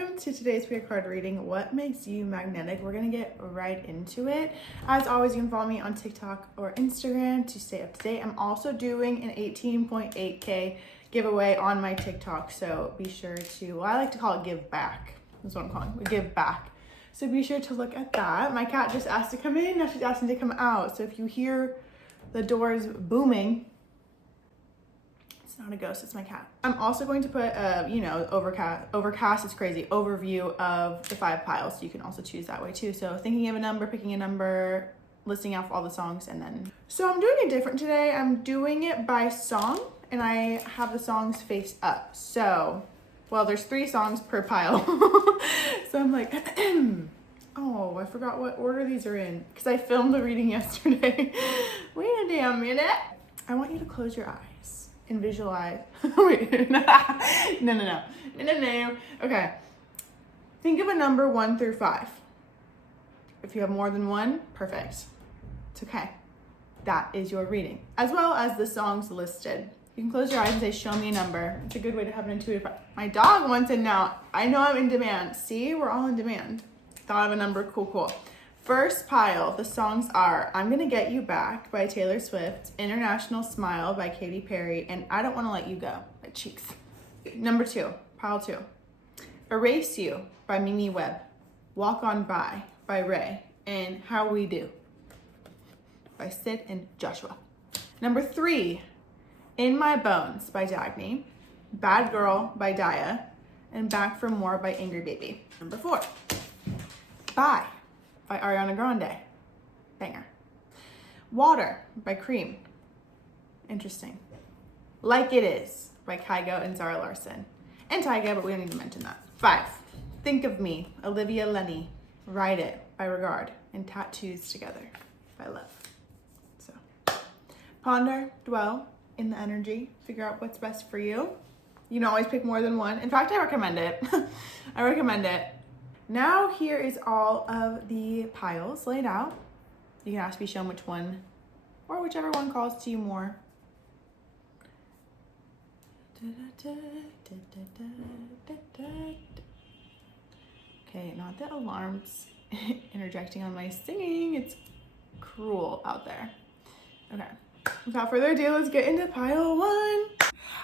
welcome to today's spirit card reading, What Makes You Magnetic. We're going to get right into it. As always, you can follow me on TikTok or Instagram to stay up to date. I'm also doing an 18.8K giveaway on my TikTok, so be sure to, well, I like to call it give back. That's what I'm calling it, give back. So be sure to look at that. My cat just asked to come in, now she's asking to come out. So if you hear the doors booming, not a ghost, it's my cat. I'm also going to put overcast is crazy, overview of the 5 piles. So you can also choose that way too. So thinking of a number, picking a number, listing off all the songs, and then. So I'm doing it different today. I'm doing it by song, and I have the songs face up. So, well, there's 3 songs per pile. So I'm like, oh, I forgot what order these are in because I filmed the reading yesterday. Wait a damn minute. I want you to close your eyes and visualize. Wait, no. Okay. Think of a number 1 through 5. If you have more than 1, perfect. It's okay. That is your reading, as well as the songs listed. You can close your eyes and say, show me a number. It's a good way to have an intuitive. My dog wants it now. I know I'm in demand. See, we're all in demand. Thought of a number, cool. First pile, the songs are I'm Gonna Get You Back by Taylor Swift, International Smile by Katy Perry, and I Don't Wanna Let You Go by Cheeks. Number 2, pile 2. Erase You by Webb, Walk On By Ray, and How We Do by Sid and Joshua. Number 3, In My Bones by Dagny, Bad Girl by Daya, and Back for More by Angry Baby. Number 4, Bye by Ariana Grande, banger. Water by Cream, interesting. Like It Is by Kayleigh and Zara Larsson, and Tyga, but we don't need to mention that. 5, Think of Me, Olivia, Lunney, Write It by Regard, and Tattoos Together by Love. So ponder, dwell in the energy, figure out what's best for you. You can always pick more than 1. In fact, I recommend it. I recommend it. Now here is all of the piles laid out. You can ask to be shown which one, or whichever one calls to you more. Okay, not the alarms interjecting on my singing. It's cruel out there. Okay, without further ado, let's get into pile 1.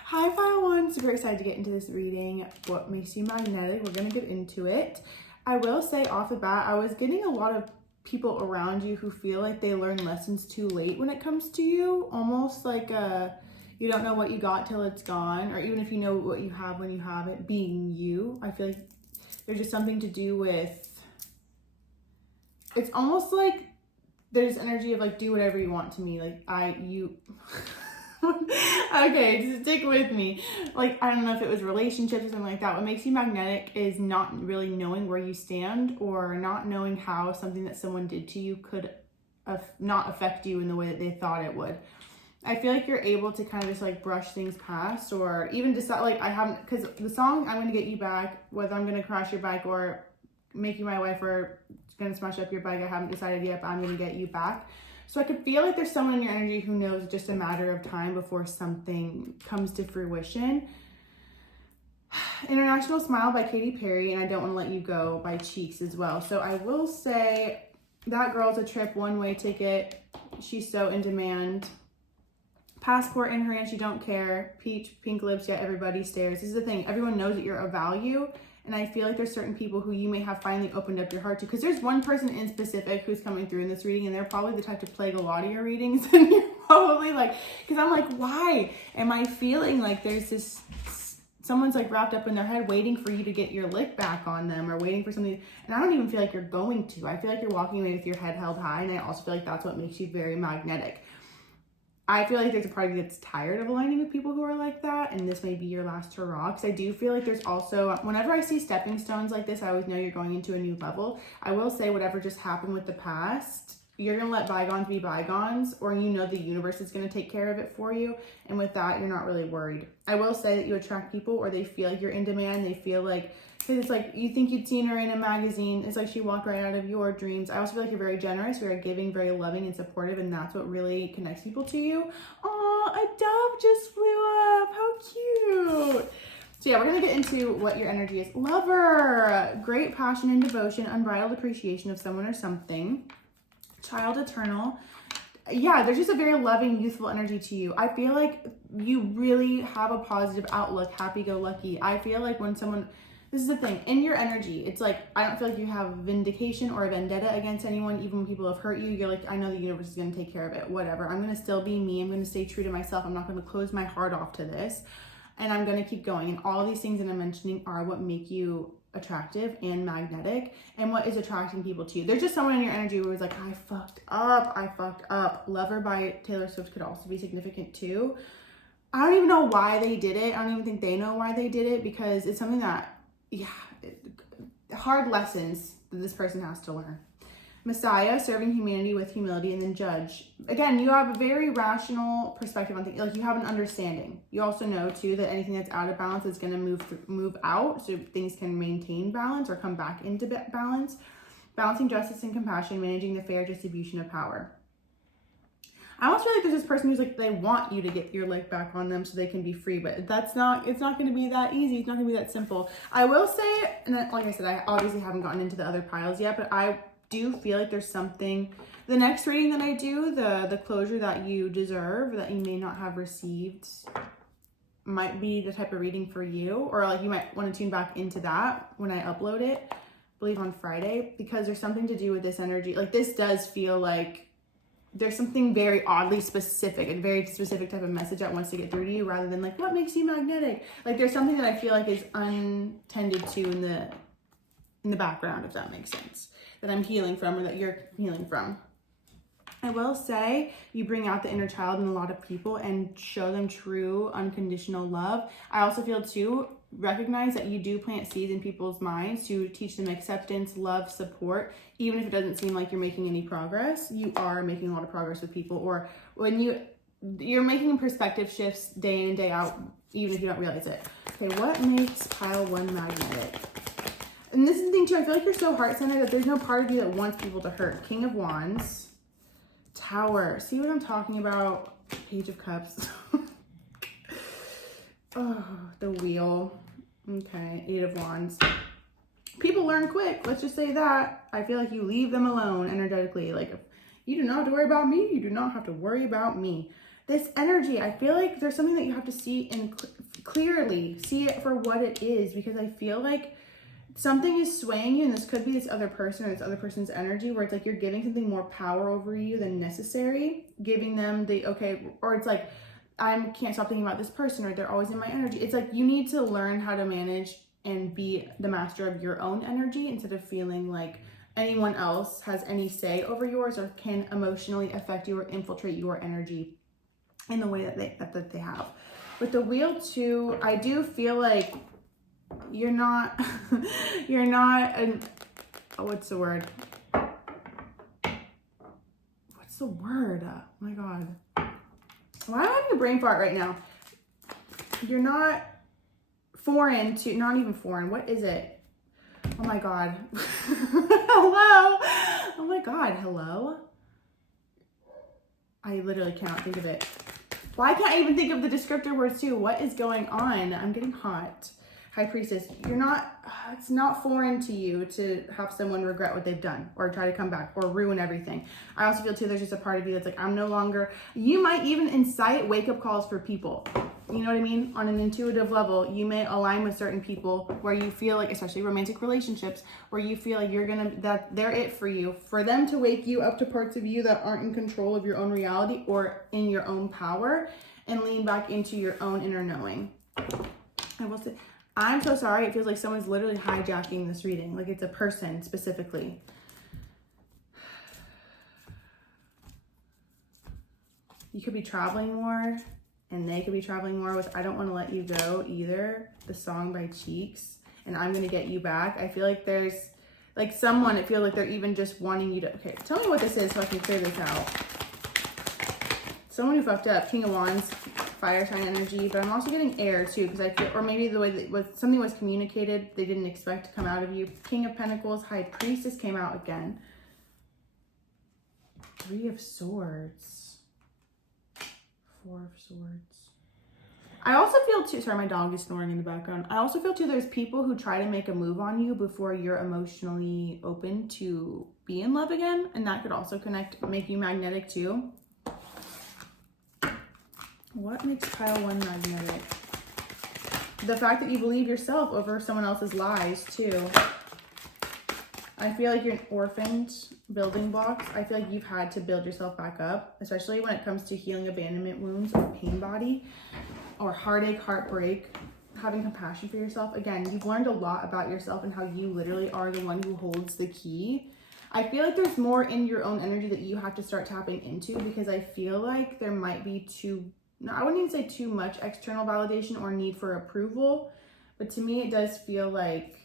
Hi, pile 1. Super excited to get into this reading. What makes you magnetic? We're gonna get into it. I will say off the bat, I was getting a lot of people around you who feel like they learn lessons too late when it comes to you. Almost like you don't know what you got till it's gone, or even if you know what you have when you have it, being you. I feel like there's just something to do with, it's almost like there's energy of like, do whatever you want to me. Like okay, just stick with me. Like, I don't know if it was relationships or something like that. What makes you magnetic is not really knowing where you stand, or not knowing how something that someone did to you could not affect you in the way that they thought it would. I feel like you're able to kind of just like brush things past, or even decide, like I haven't, because the song I'm Gonna Get You Back, whether I'm gonna crash your bike or make you my wife or gonna smash up your bike, I haven't decided yet, but I'm gonna get you back. So I could feel like there's someone in your energy who knows it's just a matter of time before something comes to fruition. International Smile by Katy Perry, and I Don't Want to Let You Go by Cheeks as well. So I will say that girl's a trip, one-way ticket. She's so in demand. Passport in her hand, she don't care. Peach, pink lips, yet everybody stares. This is the thing, everyone knows that you're of value. And I feel like there's certain people who you may have finally opened up your heart to, because there's one person in specific who's coming through in this reading, and they're probably the type to plague a lot of your readings. And you're probably like, because I'm like, why am I feeling like there's this, someone's like wrapped up in their head waiting for you to get your lick back on them, or waiting for something. And I don't even feel like you're going to. I feel like you're walking away with your head held high. And I also feel like that's what makes you very magnetic. I feel like there's a party that's tired of aligning with people who are like that, and this may be your last hurrah. Because I do feel like there's also, whenever I see stepping stones like this, I always know you're going into a new level. I will say whatever just happened with the past, you're going to let bygones be bygones, or you know the universe is going to take care of it for you. And with that, you're not really worried. I will say that you attract people, or they feel like you're in demand. They feel like, because it's like you think you'd seen her in a magazine. It's like she walked right out of your dreams. I also feel like you're very generous, very giving, very loving and supportive, and that's what really connects people to you. Aw, a dove just flew up. How cute. So yeah, we're going to get into what your energy is. Lover, great passion and devotion, unbridled appreciation of someone or something. Child eternal. Yeah, there's just a very loving, youthful energy to you. I feel like you really have a positive outlook, happy-go-lucky. I feel like when someone, this is the thing, in your energy, it's like, I don't feel like you have vindication or a vendetta against anyone. Even when people have hurt you, you're like, I know the universe is going to take care of it, whatever. I'm going to still be me. I'm going to stay true to myself. I'm not going to close my heart off to this. And I'm going to keep going. And all of these things that I'm mentioning are what make you attractive and magnetic, and what is attracting people to you. There's just someone in your energy who is like, I fucked up. Lover by Taylor Swift could also be significant too. I don't even know why they did it. I don't even think they know why they did it, because it's something that, hard lessons that this person has to learn. Messiah, serving humanity with humility, and then judge. Again, you have a very rational perspective on things. Like, you have an understanding. You also know too that anything that's out of balance is going to move out, so things can maintain balance or come back into balance. Balancing justice and compassion, managing the fair distribution of power. I almost feel like there's this person who's like, they want you to get your leg back on them so they can be free, but it's not going to be that easy. It's not going to be that simple. I will say, and like I said, I obviously haven't gotten into the other piles yet, but I do feel like there's something, the next reading that I do, the closure that you deserve, that you may not have received, might be the type of reading for you, or like you might want to tune back into that when I upload it, I believe on Friday, because there's something to do with this energy. Like, this does feel like there's something very oddly specific, a very specific type of message that wants to get through to you, rather than like, what makes you magnetic? Like, there's something that I feel like is untended to in the background, if that makes sense, that I'm healing from, or that you're healing from. I will say you bring out the inner child in a lot of people and show them true unconditional love. I also feel too, recognize that you do plant seeds in people's minds to teach them acceptance, love, support. Even if it doesn't seem like you're making any progress, you are making a lot of progress with people. Or when you're making perspective shifts day in and day out, even if you don't realize it. Okay, what makes pile 1 magnetic? And this is the thing too, I feel like you're so heart-centered that there's no part of you that wants people to hurt. King of Wands. Tower. See what I'm talking about? Page of Cups. Oh, the Wheel. Okay, 8 of Wands. People learn quick. Let's just say that. I feel like you leave them alone energetically. Like, you do not have to worry about me. You do not have to worry about me. This energy, I feel like there's something that you have to see clearly. See it for what it is, because I feel like something is swaying you, and this could be this other person or this other person's energy, where it's like you're giving something more power over you than necessary, giving them the, okay, or it's like, I can't stop thinking about this person, or they're always in my energy. It's like you need to learn how to manage and be the master of your own energy, instead of feeling like anyone else has any say over yours or can emotionally affect you or infiltrate your energy in the way that they have. With the Wheel too, I do feel like you're not what's the word? Oh my God. Why am I having a brain fart right now? You're not foreign to, not even foreign. What is it? Oh my God. Hello. Oh my God. Hello. I literally cannot think of it. Why can't I even think of the descriptor words too? What is going on? I'm getting hot. High Priestess, it's not foreign to you to have someone regret what they've done or try to come back or ruin everything. I also feel too, there's just a part of you that's like, I'm no longer, you might even incite wake-up calls for people. You know what I mean? On an intuitive level, you may align with certain people where you feel like, especially romantic relationships, where you feel like that they're it for you, for them to wake you up to parts of you that aren't in control of your own reality or in your own power, and lean back into your own inner knowing. I will say, I'm so sorry. It feels like someone's literally hijacking this reading. Like, it's a person specifically. You could be traveling more, and they could be traveling more with I Don't Want to Let You Go either, the song by Cheeks, and I'm going to Get You Back. I feel like there's like someone, it feels like they're even just wanting you to, okay, tell me what this is so I can clear this out. Someone who fucked up. King of Wands, fire sign energy, but I'm also getting air too, because I feel, or maybe the way that something was communicated they didn't expect to come out of you. King of Pentacles, High Priestess came out again. 3 of Swords, 4 of Swords. I also feel too, sorry, my dog is snoring in the background. I also feel too, there's people who try to make a move on you before you're emotionally open to be in love again. And that could also make you magnetic too. What makes pile 1 magnetic? The fact that you believe yourself over someone else's lies too. I feel like you're an orphaned building blocks. I feel like you've had to build yourself back up, especially when it comes to healing abandonment wounds or pain body or heartache, heartbreak, having compassion for yourself. Again, you've learned a lot about yourself and how you literally are the one who holds the key. I feel like there's more in your own energy that you have to start tapping into, because I feel like there might be I wouldn't even say too much external validation or need for approval, but to me it does feel like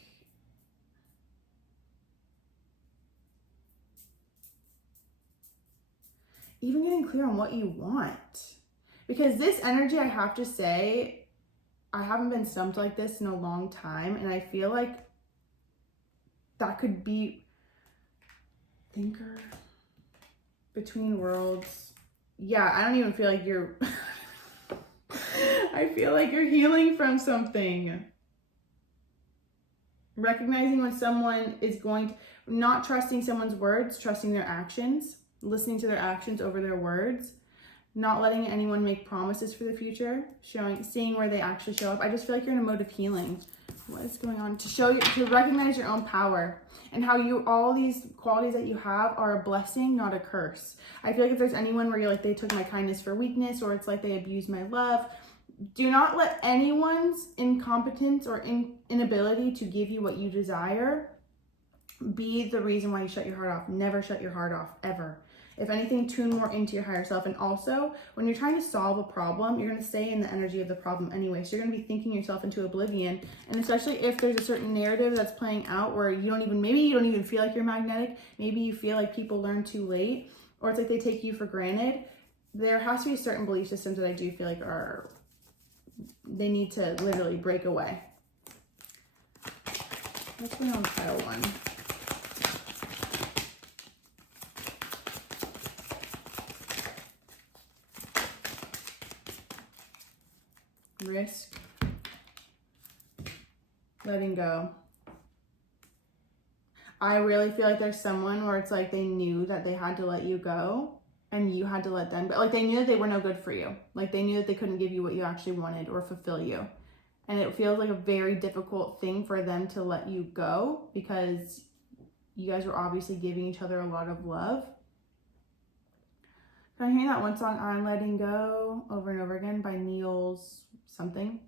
even getting clear on what you want. Because this energy, I have to say, I haven't been stumped like this in a long time, and I feel like that could be thinker, between worlds. Yeah, I don't even feel like you're I feel like you're healing from something. Recognizing when someone is not trusting someone's words, trusting their actions, listening to their actions over their words, not letting anyone make promises for the future, seeing where they actually show up. I just feel like you're in a mode of healing. What is going on? To recognize your own power and how all these qualities that you have are a blessing, not a curse. I feel like if there's anyone where you're like, they took my kindness for weakness, or it's like they abused my love, do not let anyone's incompetence or inability to give you what you desire be the reason why you shut your heart off. Never shut your heart off, ever. If anything, tune more into your higher self. And also, when you're trying to solve a problem, you're going to stay in the energy of the problem anyway. So you're going to be thinking yourself into oblivion. And especially if there's a certain narrative that's playing out where maybe you don't even feel like you're magnetic. Maybe you feel like people learn too late, or it's like they take you for granted. There has to be certain belief systems that I do feel like they need to literally break away. What's going on pile 1? Risk, letting go. I really feel like there's someone where it's like they knew that they had to let you go and you had to let them, but like they knew that they were no good for you. Like they knew that they couldn't give you what you actually wanted or fulfill you. And it feels like a very difficult thing for them to let you go, because you guys were obviously giving each other a lot of love. Can I hear that one song, I'm Letting Go, over and over again by Neil's something?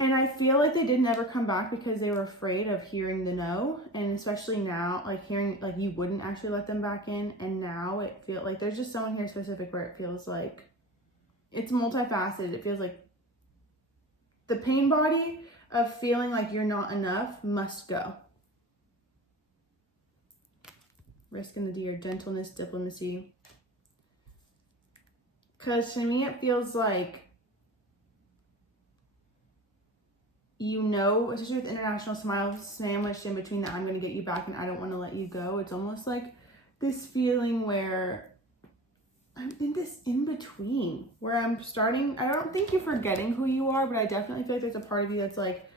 And I feel like they didn't ever come back because they were afraid of hearing the no. And especially now, like hearing like you wouldn't actually let them back in. And now it feels like there's just someone here specific where it feels like it's multifaceted. It feels like the pain body of feeling like you're not enough must go. Risk in the deer, gentleness, diplomacy. Because to me, it feels like, especially with International Smile sandwiched in between the I'm going to get you back and I don't want to let you go. It's almost like this feeling where I'm in this in between where I don't think you're forgetting who you are, but I definitely feel like there's a part of you that's like,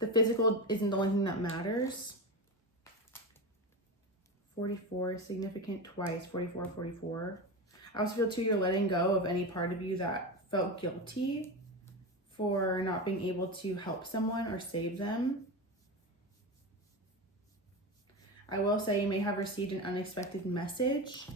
the physical isn't the only thing that matters. 44, significant twice, 44, 44. I also feel too, you're letting go of any part of you that felt guilty for not being able to help someone or save them. I will say you may have received an unexpected message.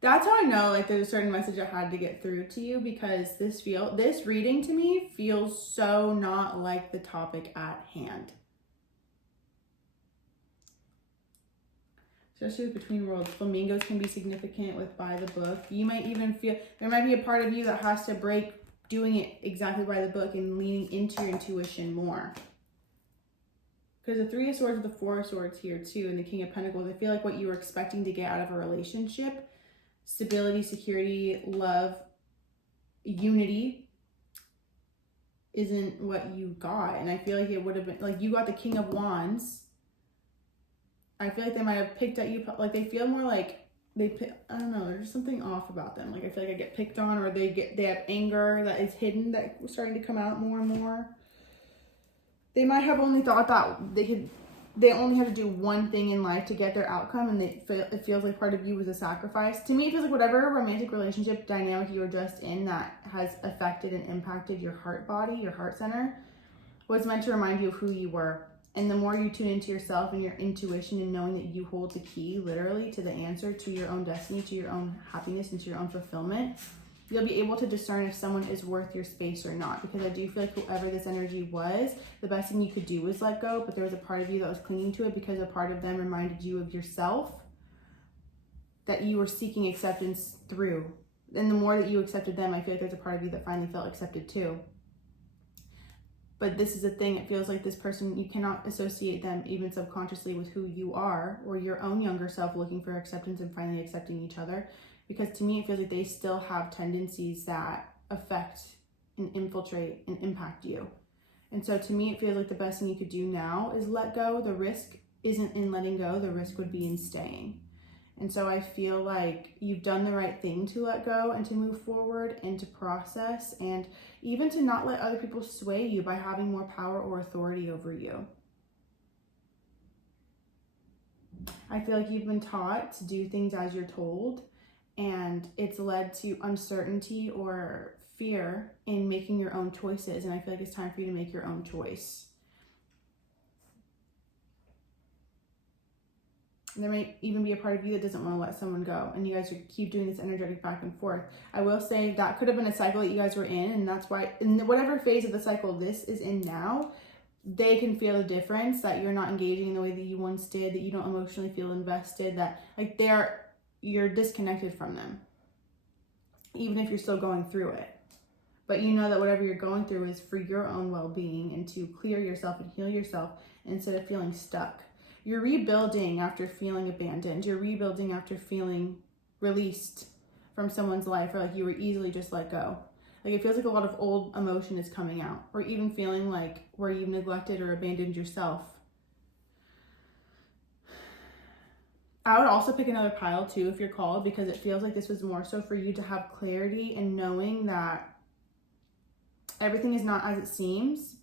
That's how I know like there's a certain message I had to get through to you, because this reading to me feels so not like the topic at hand. Especially with Between Worlds. Flamingos can be significant with by the book. You might even feel, there might be a part of you that has to break doing it exactly by the book and leaning into your intuition more. Because the Three of Swords and the Four of Swords here too, and the King of Pentacles, I feel like what you were expecting to get out of a relationship, stability, security, love, unity, isn't what you got. And I feel like it would have been, like you got the King of Wands. I feel like they might have picked at you, like they feel more like I don't know, there's something off about them. Like I feel like I get picked on, or they have anger that is hidden that was starting to come out more and more. They might have only thought that they only had to do one thing in life to get their outcome, and it feels like part of you was a sacrifice. To me, it feels like whatever romantic relationship dynamic you were just in that has affected and impacted your heart body, your heart center, was meant to remind you of who you were. And the more you tune into yourself and your intuition and knowing that you hold the key literally to the answer to your own destiny, to your own happiness, and to your own fulfillment, you'll be able to discern if someone is worth your space or not. Because I do feel like whoever this energy was, the best thing you could do was let go, but there was a part of you that was clinging to it because a part of them reminded you of yourself that you were seeking acceptance through. And the more that you accepted them, I feel like there's a part of you that finally felt accepted too. But this is a thing, it feels like this person, you cannot associate them even subconsciously with who you are or your own younger self looking for acceptance and finally accepting each other. Because to me, it feels like they still have tendencies that affect and infiltrate and impact you. And so to me, it feels like the best thing you could do now is let go. The risk isn't in letting go, the risk would be in staying. And so I feel like you've done the right thing to let go and to move forward and to process, and even to not let other people sway you by having more power or authority over you. I feel like you've been taught to do things as you're told, and it's led to uncertainty or fear in making your own choices. And I feel like it's time for you to make your own choice. There may even be a part of you that doesn't want to let someone go, and you guys keep doing this energetic back and forth. I will say that could have been a cycle that you guys were in, and that's why in whatever phase of the cycle this is in now, they can feel the difference, that you're not engaging in the way that you once did, that you don't emotionally feel invested, that like you're disconnected from them, even if you're still going through it. But you know that whatever you're going through is for your own well-being and to clear yourself and heal yourself instead of feeling stuck. You're rebuilding after feeling abandoned. You're rebuilding after feeling released from someone's life, or like you were easily just let go. Like it feels like a lot of old emotion is coming out, or even feeling like where you've neglected or abandoned yourself. I would also pick another pile too if you're called, because it feels like this was more so for you to have clarity and knowing that everything is not as it seems,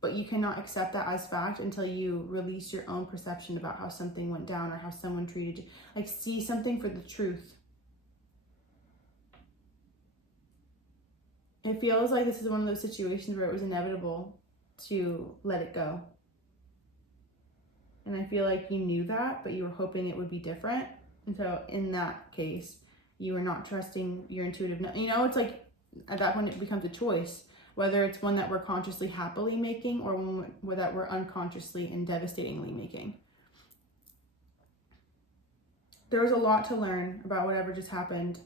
but you cannot accept that as fact until you release your own perception about how something went down or how someone treated you. Like see something for the truth. It feels like this is one of those situations where it was inevitable to let it go. And I feel like you knew that, but you were hoping it would be different. And so in that case, you were not trusting your intuitive, it's like at that point it becomes a choice. Whether it's one that we're consciously happily making or one that we're unconsciously and devastatingly making. There was a lot to learn about whatever just happened.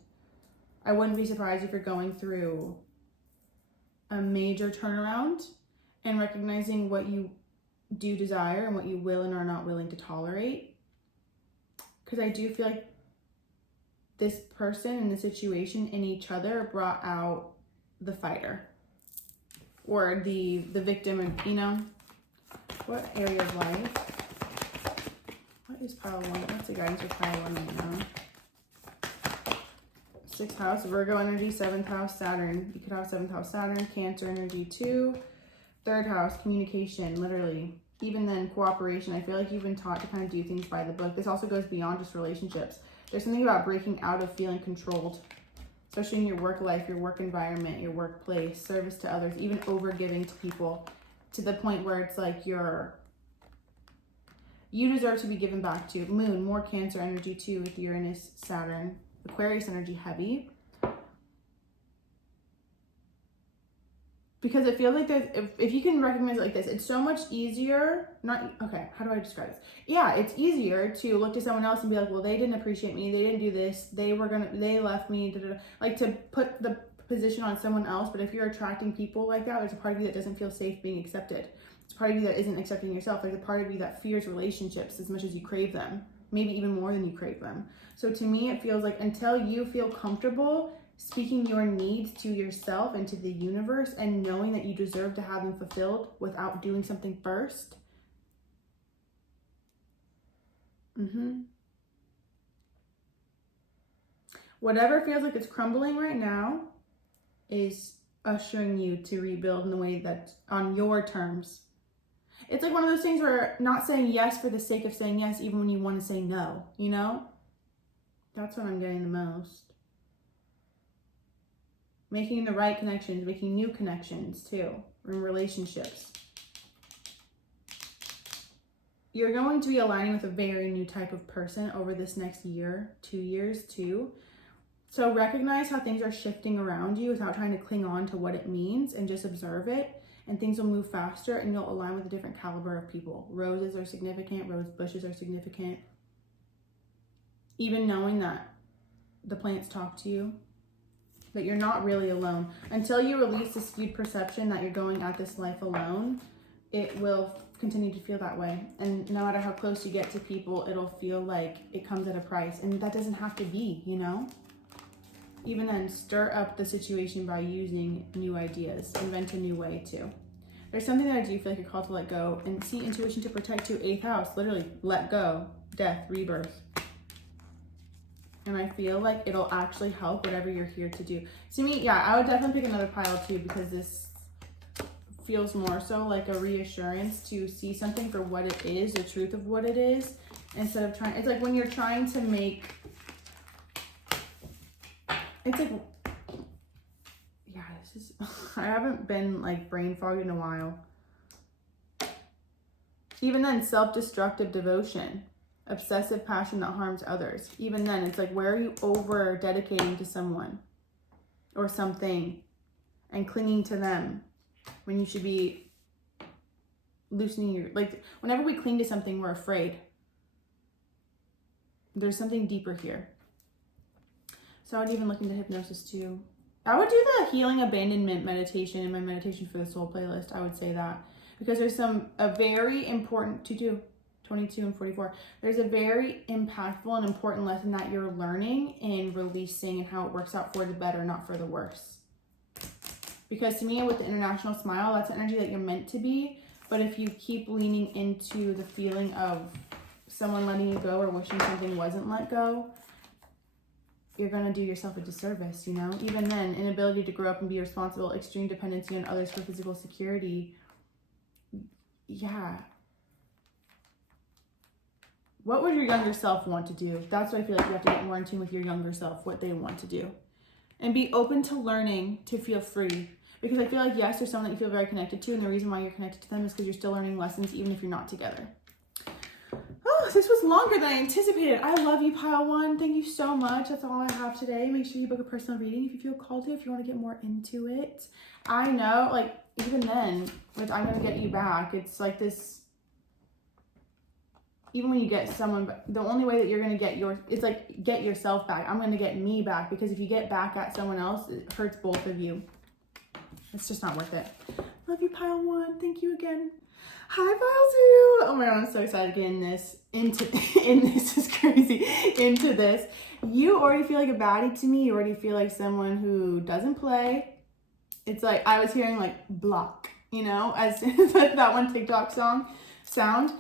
I wouldn't be surprised if you're going through a major turnaround and recognizing what you do desire and what you will and are not willing to tolerate. Because I do feel like this person and the situation in each other brought out the fighter. Or the victim, and what area of life? What is pile one? What's the guidance for pile one right now? 6th house, Virgo energy, 7th house, Saturn. You could have 7th house, Saturn, Cancer energy too. 3rd house, communication, literally. Even then, cooperation. I feel like you've been taught to kind of do things by the book. This also goes beyond just relationships. There's something about breaking out of feeling controlled. Especially in your work life, your work environment, your workplace, service to others, even overgiving to people to the point where it's like you deserve to be given back to. Moon, more Cancer energy too with Uranus, Saturn. Aquarius energy heavy. Because it feels like if you can recognize it like this, it's so much easier, how do I describe this? Yeah, it's easier to look to someone else and be like, well, they didn't appreciate me, they didn't do this, they left me, like to put the position on someone else. But if you're attracting people like that, there's a part of you that doesn't feel safe being accepted. It's a part of you that isn't accepting yourself. There's a part of you that fears relationships as much as you crave them, maybe even more than you crave them. So to me, it feels like until you feel comfortable speaking your needs to yourself and to the universe and knowing that you deserve to have them fulfilled without doing something first. Whatever feels like it's crumbling right now is ushering you to rebuild in the way that's on your terms. It's like one of those things where not saying yes for the sake of saying yes, even when you want to say no, you know? That's what I'm getting the most. Making the right connections, making new connections too, in relationships. You're going to be aligning with a very new type of person over this next year, 2 years too. So recognize how things are shifting around you without trying to cling on to what it means, and just observe it, and things will move faster and you'll align with a different caliber of people. Roses are significant, rose bushes are significant. Even knowing that the plants talk to you, that you're not really alone. Until you release the skewed perception that you're going at this life alone, it will continue to feel that way. And no matter how close you get to people, it'll feel like it comes at a price. And that doesn't have to be, you know? Even then, stir up the situation by using new ideas. Invent a new way too. There's something that I do feel like you're called to let go, and see intuition to protect you. 8th house, literally let go, death, rebirth. And I feel like it'll actually help whatever you're here to do. To me, yeah, I would definitely pick another pile too, because this feels more so like a reassurance to see something for what it is, the truth of what it is, instead of trying. It's like when you're trying to make, it's like, yeah, this is, I haven't been like brain fogged in a while. Even then, self-destructive devotion, obsessive passion that harms others. Even then, it's like, where are you over dedicating to someone or something and clinging to them when you should be loosening your, like, whenever we cling to something, we're afraid. There's something deeper here. So I would even look into hypnosis too. I would do the healing abandonment meditation in my meditation for the soul playlist. I would say that, because there's a very important to do. 22 and 44. There's a very impactful and important lesson that you're learning in releasing, and how it works out for the better, not for the worse. Because to me, with the international smile, that's the energy that you're meant to be. But if you keep leaning into the feeling of someone letting you go or wishing something wasn't let go, you're going to do yourself a disservice, you know? Even then, inability to grow up and be responsible, extreme dependency on others for physical security. Yeah. What would your younger self want to do? That's what I feel like you have to get more in tune with your younger self, what they want to do. And be open to learning to feel free. Because I feel like, yes, there's someone that you feel very connected to, and the reason why you're connected to them is because you're still learning lessons even if you're not together. Oh, this was longer than I anticipated. I love you, pile 1. Thank you so much. That's all I have today. Make sure you book a personal reading if you feel called to, if you want to get more into it. I know, like, even then, with I'm going to get you back, it's like this, even when you get someone, the only way that you're going to get it's like, get yourself back. I'm going to get me back, because if you get back at someone else, it hurts both of you. It's just not worth it. Love you, pile 1. Thank you again. Hi, pile 2. Oh my God, I'm so excited to get this is crazy, into this. You already feel like a baddie to me. You already feel like someone who doesn't play. It's like, I was hearing like block, you know, as that one TikTok sound.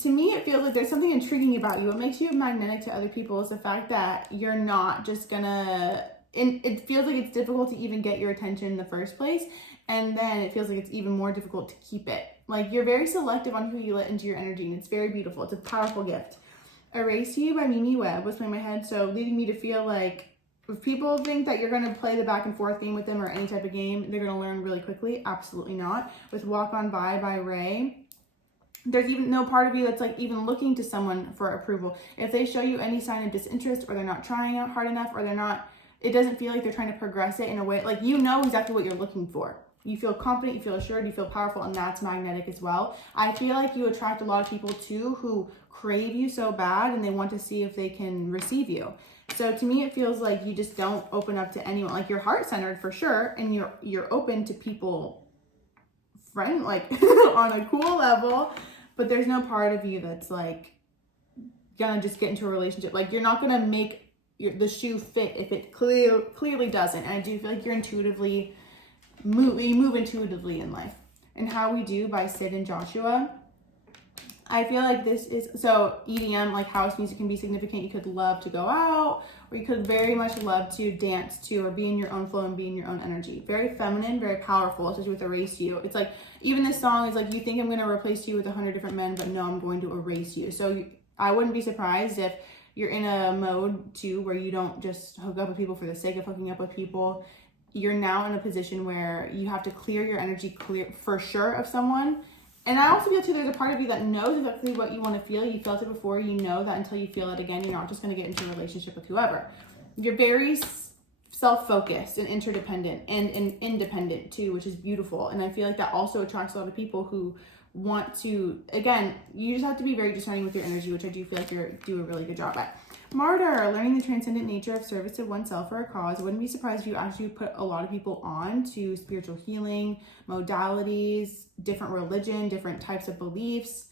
To me, it feels like there's something intriguing about you. What makes you magnetic to other people is the fact that you're not just gonna, it feels like it's difficult to even get your attention in the first place. And then it feels like it's even more difficult to keep it. Like, you're very selective on who you let into your energy, and it's very beautiful. It's a powerful gift. Erase You by Webb was playing in my head, so leading me to feel like if people think that you're going to play the back and forth game with them or any type of game, they're going to learn really quickly. Absolutely not. With Walk On By Ray, there's even no part of you that's like even looking to someone for approval. If they show you any sign of disinterest, or they're not trying out hard enough, or it doesn't feel like they're trying to progress it in a way, like, you know exactly what you're looking for. You feel confident, you feel assured, you feel powerful, and that's magnetic as well. I feel like you attract a lot of people too who crave you so bad, and they want to see if they can receive you. So to me, it feels like you just don't open up to anyone. Like, you're heart-centered for sure, and you're open to people, like on a cool level, but there's no part of you that's like gonna just get into a relationship. Like, you're not gonna make the shoe fit if it clearly doesn't. And I do feel like you're intuitively, we move intuitively in life. And How We Do by Sid and Joshua. I feel like this is, so EDM, like house music, can be significant. You could love to go out, or you could very much love to dance to, or be in your own flow and be in your own energy. Very feminine, very powerful, especially with erase you. It's like, even this song is like, you think I'm going to replace you with 100 different men, but no, I'm going to erase you. So I wouldn't be surprised if you're in a mode too, where you don't just hook up with people for the sake of hooking up with people. You're now in a position where you have to clear your energy clear for sure of someone. And I also feel too, there's a part of you that knows exactly what you want to feel. You felt it before. You know that until you feel it again, you're not just going to get into a relationship with whoever. You're very self-focused and interdependent and independent too, which is beautiful. And I feel like that also attracts a lot of people who want to, again, you just have to be very discerning with your energy, which I do feel like you do a really good job at. Martyr, learning the transcendent nature of service to oneself or a cause. I wouldn't be surprised if you actually put a lot of people on to spiritual healing, modalities, different religion, different types of beliefs.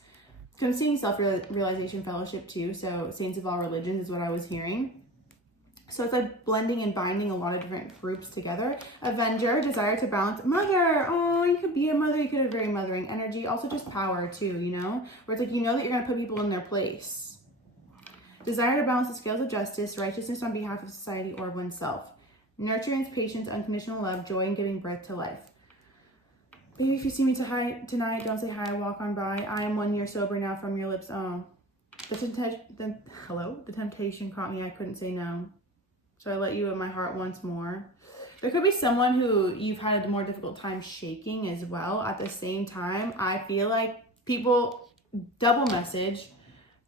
I'm seeing self-realization fellowship too. So saints of all religions is what I was hearing. So it's like blending and binding a lot of different groups together. Avenger, desire to balance. Mother, oh, you could be a mother. You could have very mothering energy. Also just power too, you know? Where it's like, you know that you're going to put people in their place. Desire to balance the scales of justice, righteousness on behalf of society or oneself. Nurturance, patience, unconditional love, joy, and giving birth to life. Baby, if you see me tonight, don't say hi, walk on by. I am 1 year sober now from your lips. Oh, the temptation caught me. I couldn't say no. So I let you in my heart once more. There could be someone who you've had a more difficult time shaking as well. At the same time, I feel like people double message.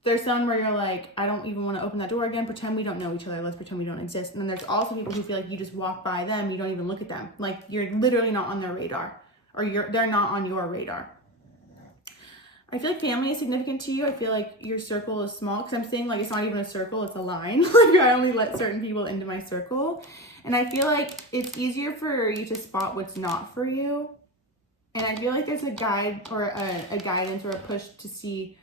There's some where you're like, I don't even want to open that door again. Pretend we don't know each other. Let's pretend we don't exist. And then there's also people who feel like you just walk by them. You don't even look at them. Like you're literally not on their radar, or they're not on your radar. I feel like family is significant to you. I feel like your circle is small, because I'm saying like it's not even a circle, it's a line. Like I only let certain people into my circle. And I feel like it's easier for you to spot what's not for you. And I feel like there's a guide or a guidance or a push to see,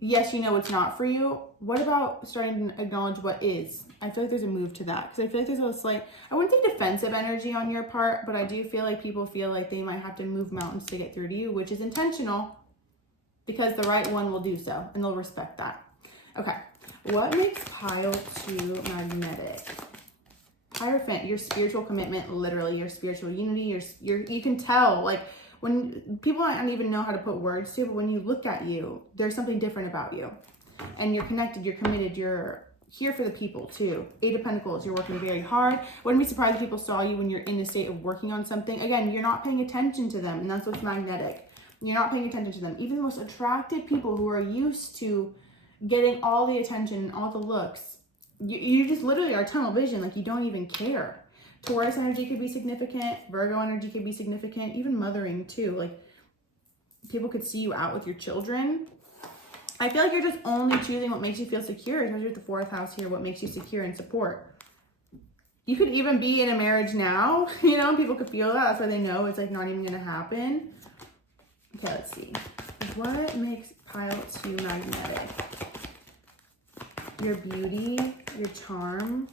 yes, you know it's not for you. What about starting to acknowledge what is? I feel like there's a move to that, because I feel like there's a slight, I wouldn't say defensive energy on your part, but I do feel like people feel like they might have to move mountains to get through to you, which is intentional, because the right one will do so, and they'll respect that. Okay, what makes pile 2 magnetic? Hierophant, your spiritual commitment, literally your spiritual unity, you can tell, like, when people don't even know how to put words to, but when you look at you, there's something different about you. And you're connected, you're committed, you're here for the people too. 8 of Pentacles, you're working very hard. Wouldn't be surprised if people saw you when you're in a state of working on something. Again, you're not paying attention to them, and that's what's magnetic. You're not paying attention to them. Even the most attractive people who are used to getting all the attention, all the looks, you just literally are tunnel vision, like you don't even care. Taurus energy could be significant. Virgo energy could be significant. Even mothering too. Like people could see you out with your children. I feel like you're just only choosing what makes you feel secure, especially with the 4th house here, what makes you secure and support. You could even be in a marriage now, you know, people could feel that. That's why they know it's like not even going to happen. Okay, let's see. What makes pile 2 magnetic? Your beauty, your charm,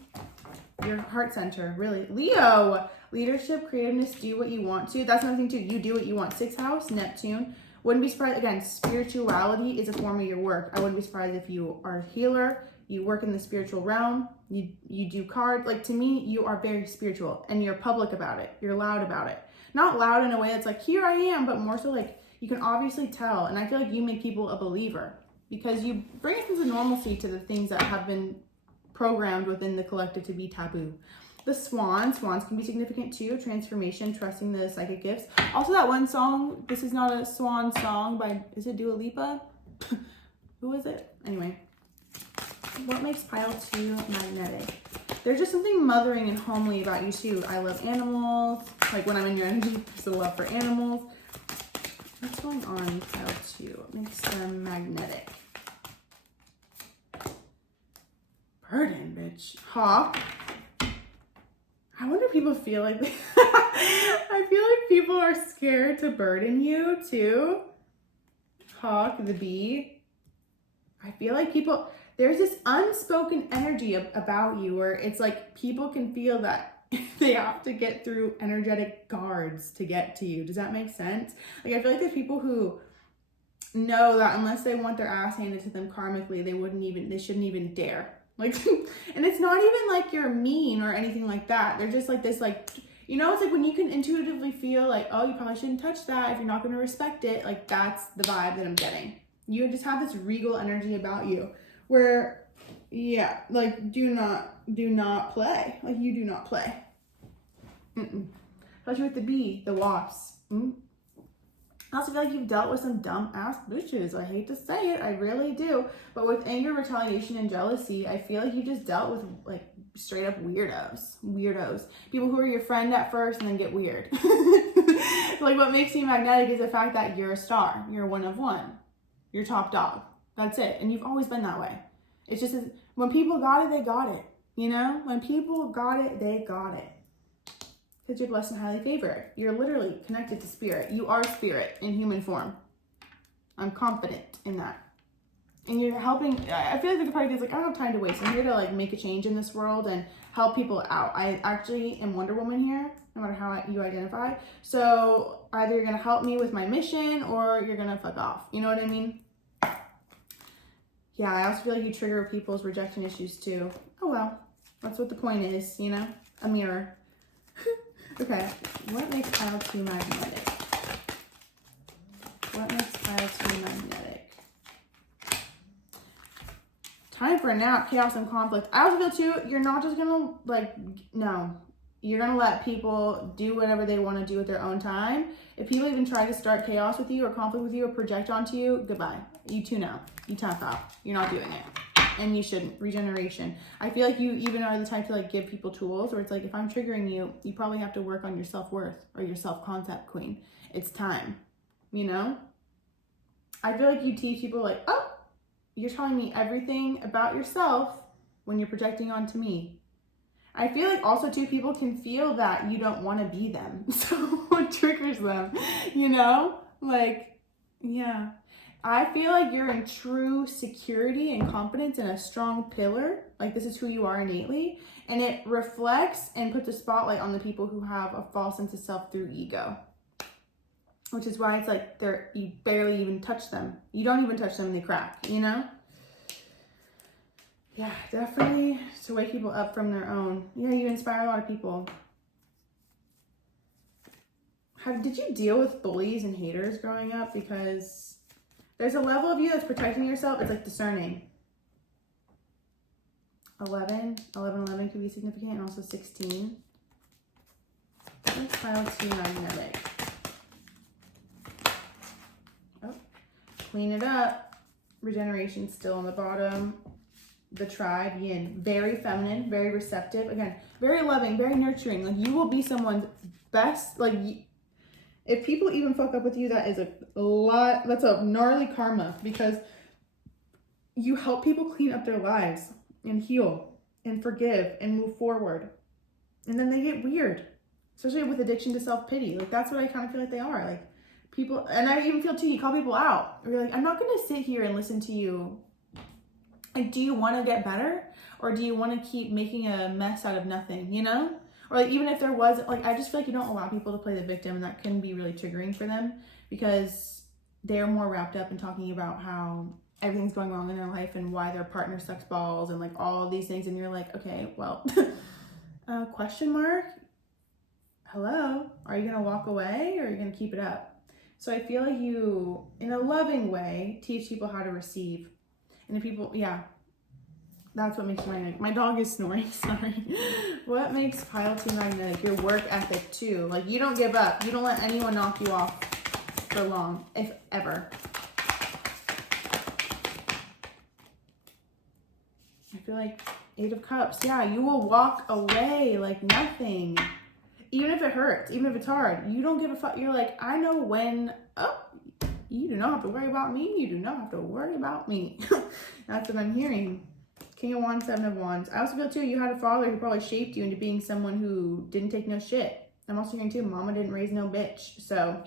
your heart center, really. Leo, leadership, creativeness, do what you want to. That's another thing too. You do what you want. 6th house, Neptune. Wouldn't be surprised, again, spirituality is a form of your work. I wouldn't be surprised if you are a healer, you work in the spiritual realm, you do cards. Like to me, you are very spiritual and you're public about it. You're loud about it. Not loud in a way that's like, here I am, but more so like, you can obviously tell. And I feel like you make people a believer because you bring a sense of normalcy to the things that have been programmed within the collective to be taboo. The swans can be significant too. Transformation, trusting the psychic gifts. Also that one song, this is not a swan song by, is it Dua Lipa? Who is it? Anyway, what makes pile 2 magnetic? There's just something mothering and homely about you too. I love animals. Like when I'm in your energy, there's a love for animals. What's going on in pile 2? What makes them magnetic? Burden, bitch. Hawk. I wonder if people feel like I feel like people are scared to burden you too. Hawk, the bee. I feel like people, there's this unspoken energy about you where it's like people can feel that they have to get through energetic guards to get to you. Does that make sense? Like I feel like there's people who know that unless they want their ass handed to them karmically, they shouldn't even dare. Like, and it's not even like you're mean or anything like that. They're just like this, like, you know, it's like when you can intuitively feel like, oh, you probably shouldn't touch that if you're not going to respect it. Like, that's the vibe that I'm getting. You just have this regal energy about you where, yeah, like, do not play. Like, you do not play. Especially with the bee, the wasps. I also feel like you've dealt with some dumb ass bitches. I hate to say it, I really do. But with anger, retaliation, and jealousy, I feel like you just dealt with like straight up weirdos. People who are your friend at first and then get weird. Like, what makes you magnetic is the fact that you're a star. You're one of one. You're top dog. That's it. And you've always been that way. It's just when people got it, they got it. You know? When people got it, they got it. Because you're blessed and highly favored. You're literally connected to spirit. You are spirit in human form. I'm confident in that. And you're helping. I feel like the party is like, I don't have time to waste. I'm here to like make a change in this world and help people out. I actually am Wonder Woman here, no matter how you identify. So either you're going to help me with my mission or you're going to fuck off. You know what I mean? Yeah, I also feel like you trigger people's rejection issues too. Oh well, that's what the point is, you know? A mirror. Okay, what makes pile 2 magnetic? What makes pile 2 magnetic? Time for a nap, chaos, and conflict. I also feel too, you're not just gonna like, no. You're gonna let people do whatever they want to do at their own time. If people even try to start chaos with you or conflict with you or project onto you, goodbye. You tune out. You tap out. You're not doing it. And you shouldn't. Regeneration. I feel like you even are the type to like give people tools where it's like, if I'm triggering you, you probably have to work on your self-worth or your self-concept, queen. It's time, you know? I feel like you teach people like, oh, you're telling me everything about yourself when you're projecting onto me. I feel like also too, people can feel that you don't want to be them. So it triggers them, you know? Like, yeah. I feel like you're in true security and confidence and a strong pillar. Like, this is who you are innately. And it reflects and puts a spotlight on the people who have a false sense of self through ego. Which is why it's like you barely even touch them. You don't even touch them and they crack, you know? Yeah, definitely to wake people up from their own. Yeah, you inspire a lot of people. Did you deal with bullies and haters growing up? Because there's a level of you that's protecting yourself. It's like discerning. 11 can be significant, and also 16. Let's pile 2 magnetic. Oh, clean it up. Regeneration still on the bottom. The tribe, yin, very feminine, very receptive. Again, very loving, very nurturing. Like, you will be someone's best. Like, if people even fuck up with you, that is a lot. That's a gnarly karma, because you help people clean up their lives and heal and forgive and move forward. And then they get weird, especially with addiction to self-pity. Like, that's what I kind of feel like they are. Like, people, and I even feel too, you call people out. Or you're like, I'm not going to sit here and listen to you. Like, do you want to get better? Or do you want to keep making a mess out of nothing, you know? Or like, even if there was, like, I just feel like you don't allow people to play the victim, and that can be really triggering for them, because they're more wrapped up in talking about how everything's going wrong in their life and why their partner sucks balls and like all these things. And you're like, okay, well, question mark? Hello? Are you going to walk away or are you going to keep it up? So I feel like you, in a loving way, teach people how to receive. And if people, yeah, that's what makes you magnetic. My dog is snoring, sorry. What makes pile 2 magnetic? Your work ethic too. Like, you don't give up. You don't let anyone knock you off for long, if ever. I feel like 8 of Cups. Yeah, you will walk away like nothing. Even if it hurts, even if it's hard, you don't give a fuck. You're like, I know when, oh, you do not have to worry about me. You do not have to worry about me. That's what I'm hearing. King of Wands, 7 of Wands. I also feel too, you had a father who probably shaped you into being someone who didn't take no shit. I'm also hearing too, mama didn't raise no bitch. So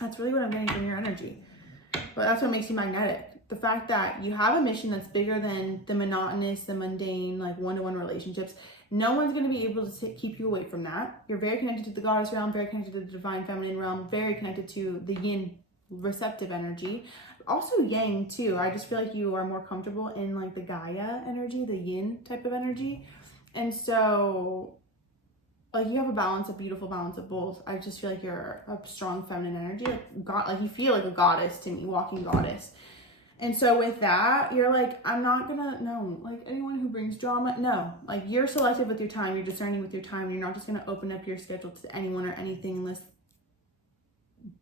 that's really what I'm getting from your energy. But that's what makes you magnetic. The fact that you have a mission that's bigger than the monotonous, the mundane, like one-to-one relationships. No one's going to be able to keep you away from that. You're very connected to the goddess realm, very connected to the divine feminine realm, very connected to the yin receptive energy. Also yang too. I just feel like you are more comfortable in like the Gaia energy, the yin type of energy. And so like you have a beautiful balance of both. I just feel like you're a strong feminine energy. Like you feel like a goddess to me, walking goddess. And so with that, you're like, I'm not gonna, no, like anyone who brings drama, no. Like you're selective with your time, you're discerning with your time. You're not just gonna open up your schedule to anyone or anything unless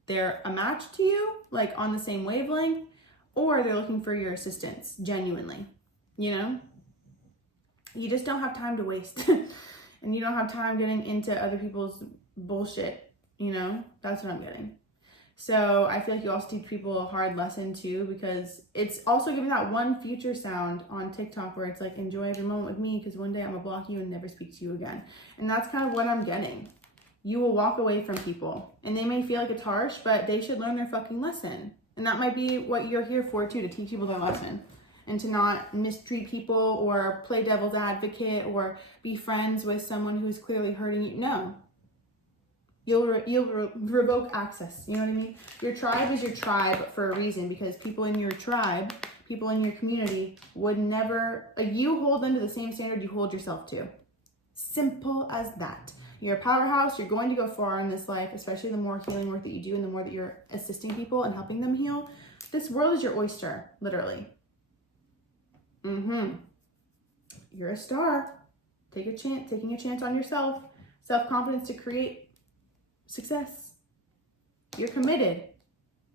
they're a match to you, like on the same wavelength, or they're looking for your assistance, genuinely, you know? You just don't have time to waste. And you don't have time getting into other people's bullshit, you know? That's what I'm getting. So I feel like you also teach people a hard lesson too, because it's also giving that one future sound on TikTok where it's like, enjoy every moment with me because one day I'm gonna block you and never speak to you again. And that's kind of what I'm getting. You will walk away from people and they may feel like it's harsh, but they should learn their fucking lesson. And that might be what you're here for too, to teach people their lesson and to not mistreat people or play devil's advocate or be friends with someone who's clearly hurting you. No. You'll revoke access. You know what I mean? Your tribe is your tribe for a reason, because people in your tribe, people in your community would never, you hold them to the same standard you hold yourself to. Simple as that. You're a powerhouse. You're going to go far in this life, especially the more healing work that you do and the more that you're assisting people and helping them heal. This world is your oyster, literally. You're a star. Take a chance, taking a chance on yourself. Self-confidence to create success. You're committed,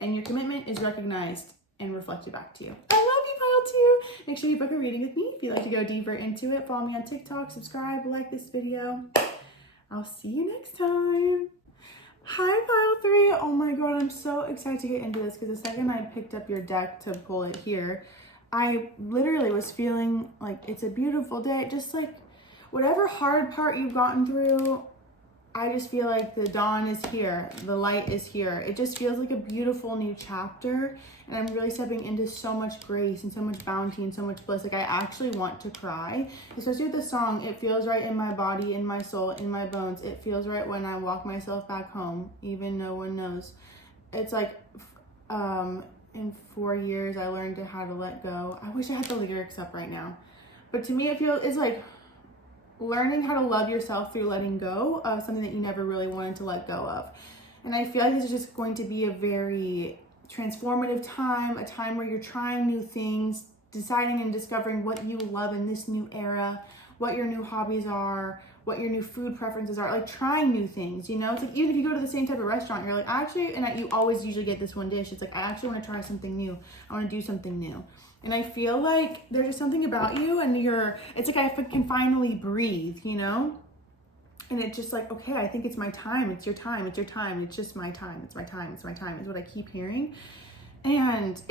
and your commitment is recognized and reflected back to you. I love you, Pile 2. Make sure you book a reading with me if you'd like to go deeper into it. Follow me on TikTok, subscribe, like this video. I'll see you next time. Hi, Pile 3. Oh my god, I'm so excited to get into this, because the second I picked up your deck to pull it here, I literally was feeling like it's a beautiful day. Just like whatever hard part you've gotten through, I just feel like the dawn is here. The light is here. It just feels like a beautiful new chapter. And I'm really stepping into so much grace and so much bounty and so much bliss. Like I actually want to cry, especially with the song. It feels right in my body, in my soul, in my bones. It feels right when I walk myself back home, even no one knows. It's like, in 4 years, I learned how to let go. I wish I had the lyrics up right now. But to me, it's like learning how to love yourself through letting go of something that you never really wanted to let go of. And I feel like this is just going to be a very transformative time, a time where you're trying new things, deciding and discovering what you love in this new era, what your new hobbies are, what your new food preferences are, like trying new things, you know? It's like, even if you go to the same type of restaurant, you're like, actually, you always usually get this one dish. It's like, I actually want to try something new. I want to do something new. And I feel like there's just something about you and it's like I can finally breathe, you know? And it's just like, okay, I think it's my time. It's your time. It's your time. It's just my time. It's my time. It's my time is what I keep hearing. And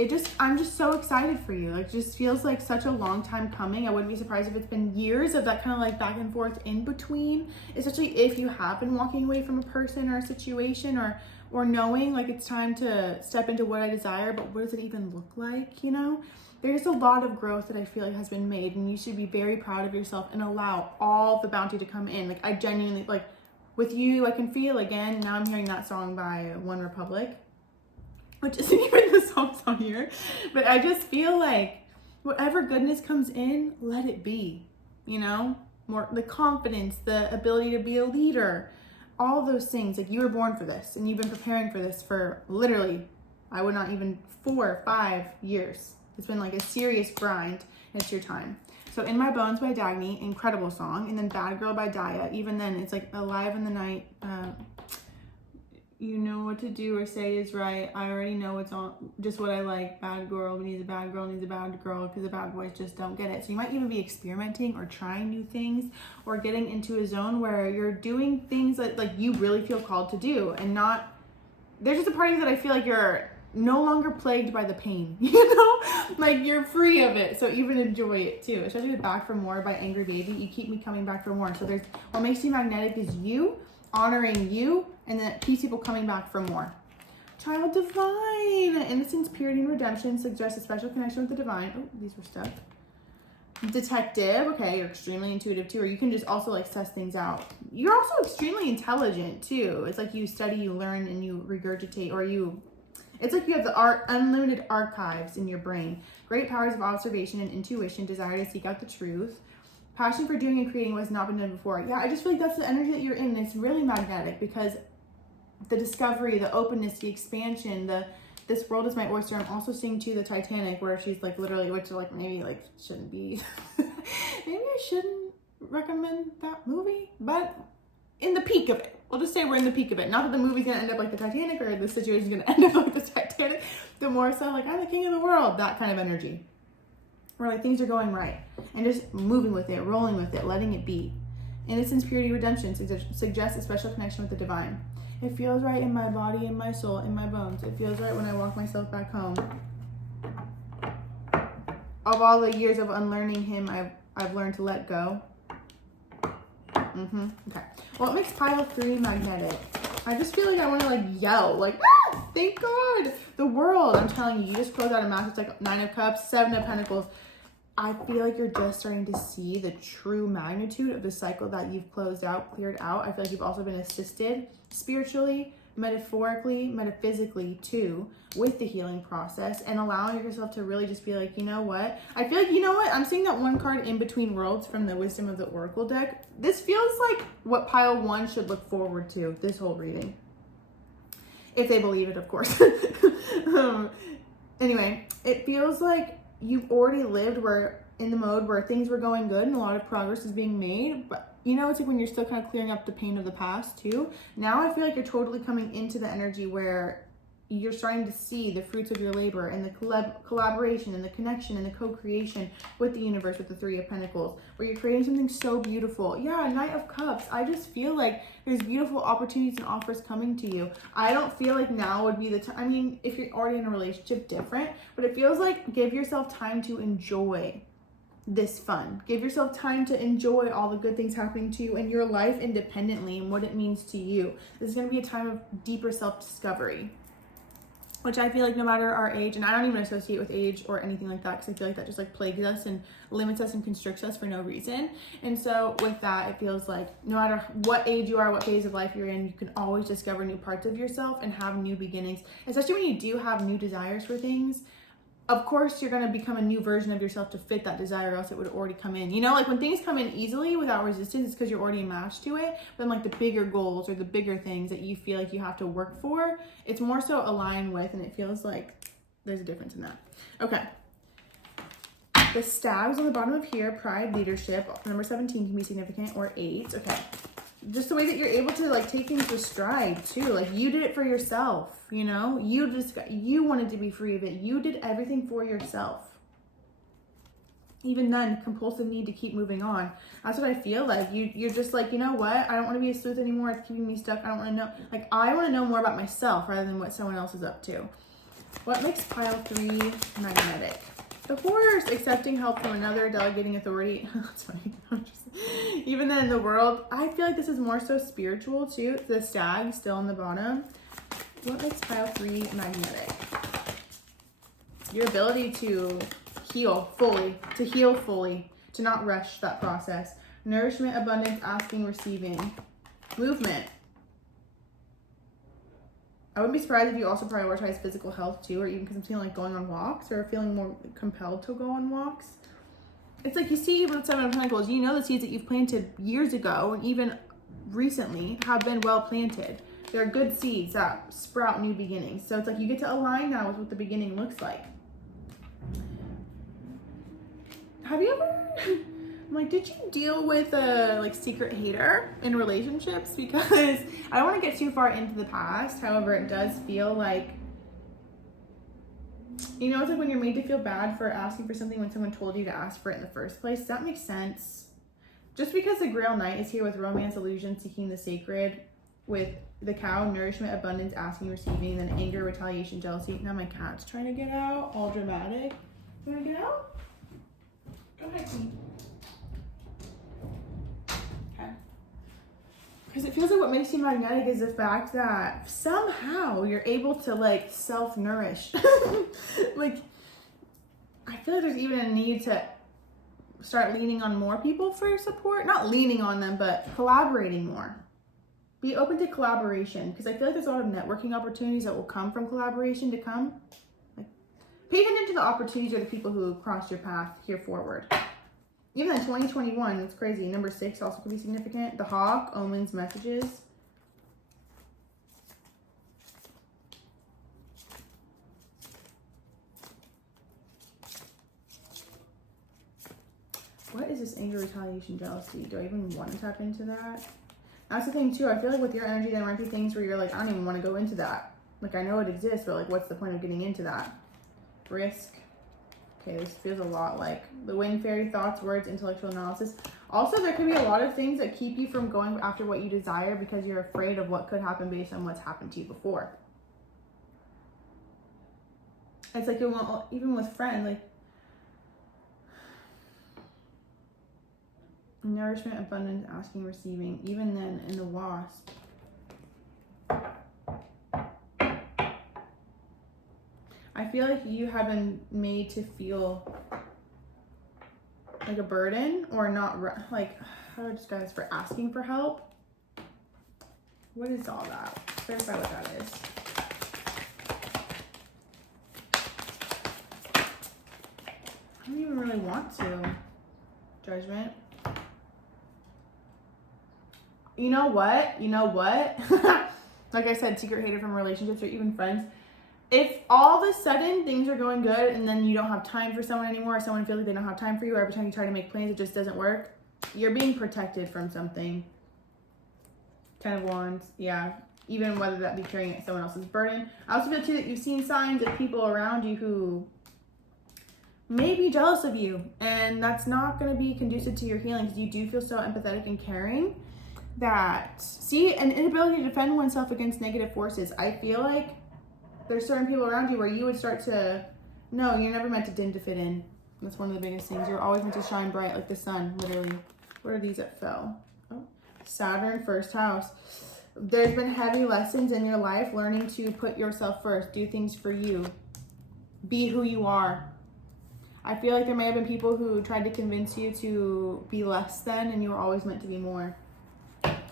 I'm just so excited for you. Like, it just feels like such a long time coming. I wouldn't be surprised if it's been years of that kind of like back and forth in between, especially if you have been walking away from a person or a situation or knowing like it's time to step into what I desire, but what does it even look like, you know? There's a lot of growth that I feel like has been made, and you should be very proud of yourself and allow all the bounty to come in. Like I genuinely, like with you, I can feel again, now I'm hearing that song by One Republic, which isn't even the songs on here, but I just feel like whatever goodness comes in, let it be, you know? More the confidence, the ability to be a leader, all those things. Like you were born for this, and you've been preparing for this for literally, I would not even 4 or 5 years. It's been like a serious grind. It's your time. So In My Bones by Dagny, incredible song. And then Bad Girl by Daya. Even then, it's like Alive in the Night. You know what to do or say is right. I already know what's on, just what I like. Bad girl needs a bad girl needs a bad girl, because the bad boys just don't get it. So you might even be experimenting or trying new things or getting into a zone where you're doing things that like you really feel called to do, and not, there's just a part of you that I feel like you're no longer plagued by the pain, you know? Like you're free of it. So even enjoy it too. Especially with Back for More by Angry Baby. You keep me coming back for more. So there's what makes you magnetic is you honoring you, and then peace people coming back for more. Child divine, innocence, purity, and redemption suggests a special connection with the divine. Oh, these were stuck. Detective, okay, you're extremely intuitive too, or you can just also like suss things out. You're also extremely intelligent too. It's like you study, you learn, and you regurgitate, or you It's like you have the unlimited archives in your brain, great powers of observation and intuition, desire to seek out the truth, passion for doing and creating what has not been done before. Yeah, I just feel like that's the energy that you're in. And it's really magnetic because the discovery, the openness, the expansion, this world is my oyster. I'm also seeing too the Titanic where she's like literally, which like maybe like shouldn't be, maybe I shouldn't recommend that movie, but in the peak of it, we'll just say we're in the peak of it. Not that the movie's gonna end up like the Titanic or the situation's gonna end up like the Titanic, the more so like I'm the king of the world, that kind of energy. Where like things are going right and just moving with it, rolling with it, letting it be. Innocence, purity, redemption suggests a special connection with the divine. It feels right in my body, in my soul, in my bones. It feels right when I walk myself back home. Of all the years of unlearning him, I've learned to let go. Okay. What makes pile 3 magnetic? I just feel like I want to like yell, like, ah, thank God. The world, I'm telling you, you just close out a massive, it's like 9 of Cups, 7 of Pentacles. I feel like you're just starting to see the true magnitude of the cycle that you've closed out, cleared out. I feel like you've also been assisted spiritually, metaphorically, metaphysically too, with the healing process and allowing yourself to really just be like, you know what? I feel like, you know what? I'm seeing that one card in between worlds from the Wisdom of the Oracle deck. This feels like what pile 1 should look forward to this whole reading. If they believe it, of course. Anyway, it feels like you've already lived in the mode where things were going good and a lot of progress is being made, but you know, it's like when you're still kind of clearing up the pain of the past too. Now I feel like you're totally coming into the energy where you're starting to see the fruits of your labor and the collaboration and the connection and the co-creation with the universe with the 3 of Pentacles, where you're creating something so beautiful. Yeah, Knight of Cups. I just feel like there's beautiful opportunities and offers coming to you. I don't feel like now would be the time. I mean, if you're already in a relationship, different, but it feels like give yourself time to enjoy this fun. Give yourself time to enjoy all the good things happening to you in your life independently and what it means to you. This is going to be a time of deeper self-discovery, which I feel like no matter our age, and I don't even associate with age or anything like that because I feel like that just like plagues us and limits us and constricts us for no reason. And so with that, it feels like no matter what age you are, what phase of life you're in, you can always discover new parts of yourself and have new beginnings, especially when you do have new desires for things. Of course, you're going to become a new version of yourself to fit that desire, or else it would already come in. You know, like when things come in easily without resistance, it's because you're already matched to it. But then like the bigger goals or the bigger things that you feel like you have to work for, it's more so aligned with, and it feels like there's a difference in that. Okay. The stags on the bottom of here, pride, leadership, number 17 can be significant, or 8. Okay. Just the way that you're able to like take things with stride too. Like you did it for yourself, you know, you wanted to be free of it. You did everything for yourself. Even then, compulsive need to keep moving on. That's what I feel like. You're just like, you know what? I don't want to be a sleuth anymore. It's keeping me stuck. I don't want to know. Like I want to know more about myself rather than what someone else is up to. What makes pile 3 magnetic? The horse, accepting help from another, delegating authority. That's funny. Even then in the world, I feel like this is more so spiritual too. The stag still on the bottom. What makes pile 3 magnetic? Your ability to heal fully, to not rush that process. Nourishment, abundance, asking, receiving. Movement. I wouldn't be surprised if you also prioritize physical health too, or even because I'm feeling like going on walks or feeling more compelled to go on walks. It's like you see with 7 of Pentacles, you know the seeds that you've planted years ago and even recently have been well planted. They're good seeds that sprout new beginnings. So it's like you get to align now with what the beginning looks like. Have you ever, I'm like, did you deal with a like secret hater in relationships? Because I don't want to get too far into the past. However, it does feel like, you know, it's like when you're made to feel bad for asking for something when someone told you to ask for it in the first place. Does that make sense? Just because the Grail Knight is here with romance, illusion, seeking the sacred, with the cow, nourishment, abundance, asking, receiving, then anger, retaliation, jealousy. Now my cat's trying to get out, all dramatic. You want to get out? Go ahead, Queen. Okay. Because it feels like what makes you magnetic is the fact that somehow you're able to like self-nourish. Like, I feel like there's even a need to start leaning on more people for support. Not leaning on them, but collaborating more. Be open to collaboration, because I feel like there's a lot of networking opportunities that will come from collaboration to come. Like, pay attention to the opportunities or the people who cross your path here forward. Even in 2021, it's crazy. Number 6 also could be significant. The hawk, omens, messages. What is this anger, retaliation, jealousy? Do I even want to tap into that? That's the thing too. I feel like with your energy, there might be things where you're like, I don't even want to go into that. Like, I know it exists, but like, what's the point of getting into that? Risk. Okay, this feels a lot like the wind fairy, thoughts, words, intellectual analysis. Also, there could be a lot of things that keep you from going after what you desire because you're afraid of what could happen based on what's happened to you before. It's like, even with friends, like, nourishment, abundance, asking, receiving. Even then, in the wasp. I feel like you have been made to feel like a burden or not, like, how do I describe this, for asking for help? What is all that? Clarify what that is. I don't even really want to. Judgment. You know what? Like I said, secret hater from relationships or even friends. If all of a sudden things are going good and then you don't have time for someone anymore, or someone feels like they don't have time for you, or every time you try to make plans, it just doesn't work, you're being protected from something. 10 of Wands, yeah. Even whether that be carrying someone else's burden. I also feel too that you've seen signs of people around you who may be jealous of you, and that's not going to be conducive to your healing, because you do feel so empathetic and caring. That, see, an inability to defend oneself against negative forces. I feel like there's certain people around you where you would start to, no, you're never meant to dim to fit in. That's one of the biggest things. You're always meant to shine bright like the sun, literally. What are these that fell? Oh, Saturn, first house. There's been heavy lessons in your life learning to put yourself first, do things for you, be who you are. I feel like there may have been people who tried to convince you to be less than, and you were always meant to be more.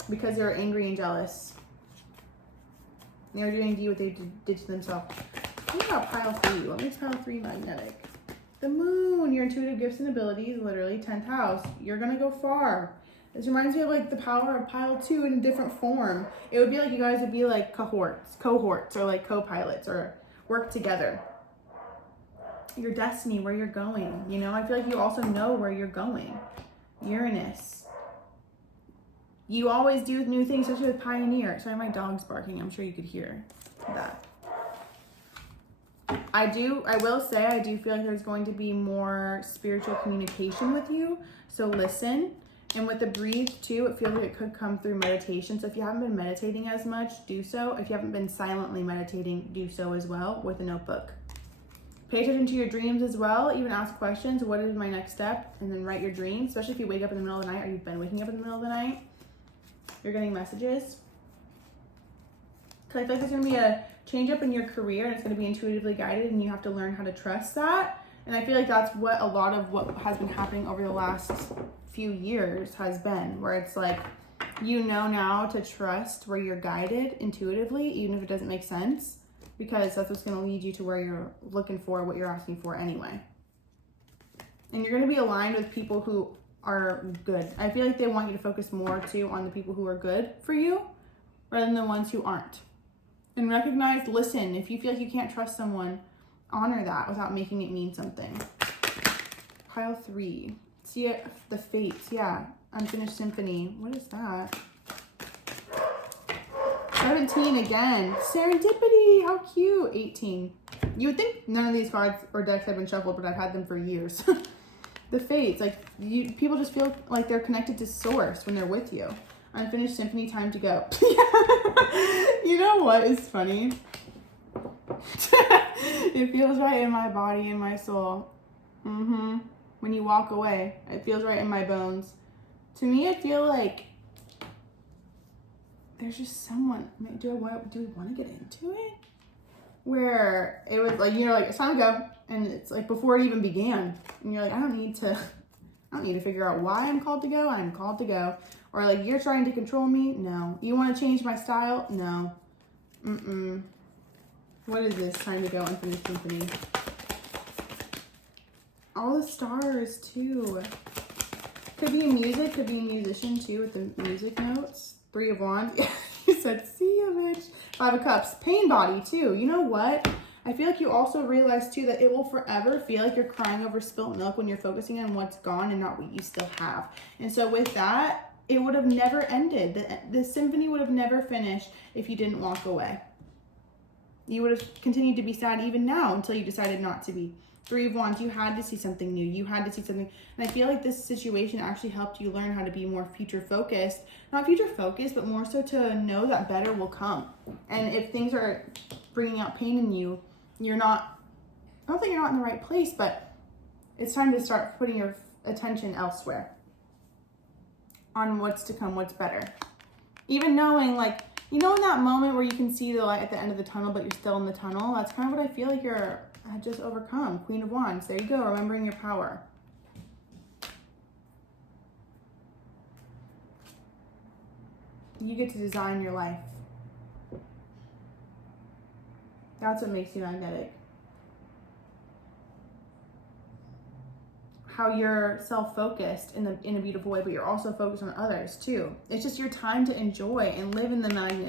Because they were angry and jealous. They were doing what they did to themselves. Think about pile 3. What makes pile 3 magnetic? The moon, your intuitive gifts and abilities, literally 10th house. You're gonna go far. This reminds me of like the power of pile 2 in a different form. It would be like you guys would be like cohorts, or like co-pilots, or work together. Your destiny, where you're going. You know, I feel like you also know where you're going. Uranus. You always do new things, especially with Pioneer. Sorry, my dog's barking. I'm sure you could hear that. I will say, I do feel like there's going to be more spiritual communication with you. So listen. And with the breathe too, it feels like it could come through meditation. So if you haven't been meditating as much, do so. If you haven't been silently meditating, do so as well with a notebook. Pay attention to your dreams as well. Even ask questions. What is my next step? And then write your dreams, especially if you wake up in the middle of the night or you've been waking up in the middle of the night. You're getting messages. Because I feel like there's going to be a change up in your career, and it's going to be intuitively guided, and you have to learn how to trust that. And I feel like that's what a lot of what has been happening over the last few years has been, where it's like, you know now to trust where you're guided intuitively, even if it doesn't make sense, because that's what's going to lead you to where you're looking for, what you're asking for anyway. And you're going to be aligned with people who are good. I feel like they want you to focus more too on the people who are good for you rather than the ones who aren't. And recognize, listen, if you feel like you can't trust someone, honor that without making it mean something. Pile 3. See it, the fates, yeah. Unfinished symphony. What is that? 17 again. Serendipity, how cute. 18. You would think none of these cards or decks have been shuffled, but I've had them for years. The fates, like people just feel like they're connected to source when they're with you. Unfinished symphony, time to go. You know what is funny? It feels right in my body and my soul. When you walk away, it feels right in my bones. To me, I feel like there's just someone. Do we want to get into it? Where it was like, you know, like it's time to go, and it's like before it even began, and you're like, I don't need to figure out why I'm called to go. I'm called to go. Or like, you're trying to control me? No. You want to change my style? No. What is this? Time to go, Infinite Symphony. All the stars too. Could be music, could be a musician too with the music notes. 3 of Wands. You said, see ya, bitch. 5 of Cups. Pain body too. You know what? I feel like you also realize too that it will forever feel like you're crying over spilt milk when you're focusing on what's gone and not what you still have. And so with that, it would have never ended. The symphony would have never finished if you didn't walk away. You would have continued to be sad even now until you decided not to be. 3 of Wands, you had to see something new. You had to see something. And I feel like this situation actually helped you learn how to be more future focused. Not future focused, but more so to know that better will come. And if things are bringing out pain in you, you're not, I don't think you're not in the right place, but it's time to start putting your attention elsewhere on what's to come, what's better. Even knowing, like, you know, in that moment where you can see the light at the end of the tunnel, but you're still in the tunnel, that's kind of what I feel like you're just overcome. Queen of Wands, there you go, remembering your power. You get to design your life. That's what makes you magnetic. How you're self-focused in a beautiful way, but you're also focused on others too. It's just your time to enjoy and live in the live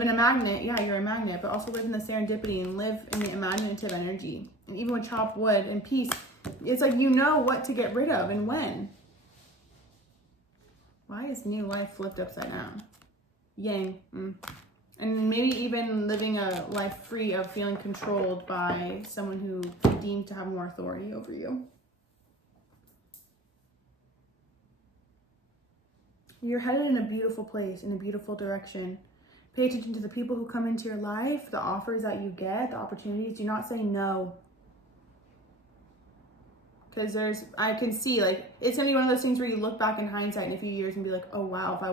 in a magnet. Yeah, you're a magnet, but also live in the serendipity and live in the imaginative energy. And even with chopped wood and peace, it's like you know what to get rid of and when. Why is new life flipped upside down? Yang. And maybe even living a life free of feeling controlled by someone who deemed to have more authority over you. You're headed in a beautiful place, in a beautiful direction. Pay attention to the people who come into your life, the offers that you get, the opportunities. Do not say no. Because I can see, like, it's going to be one of those things where you look back in hindsight in a few years and be like, oh, wow, if I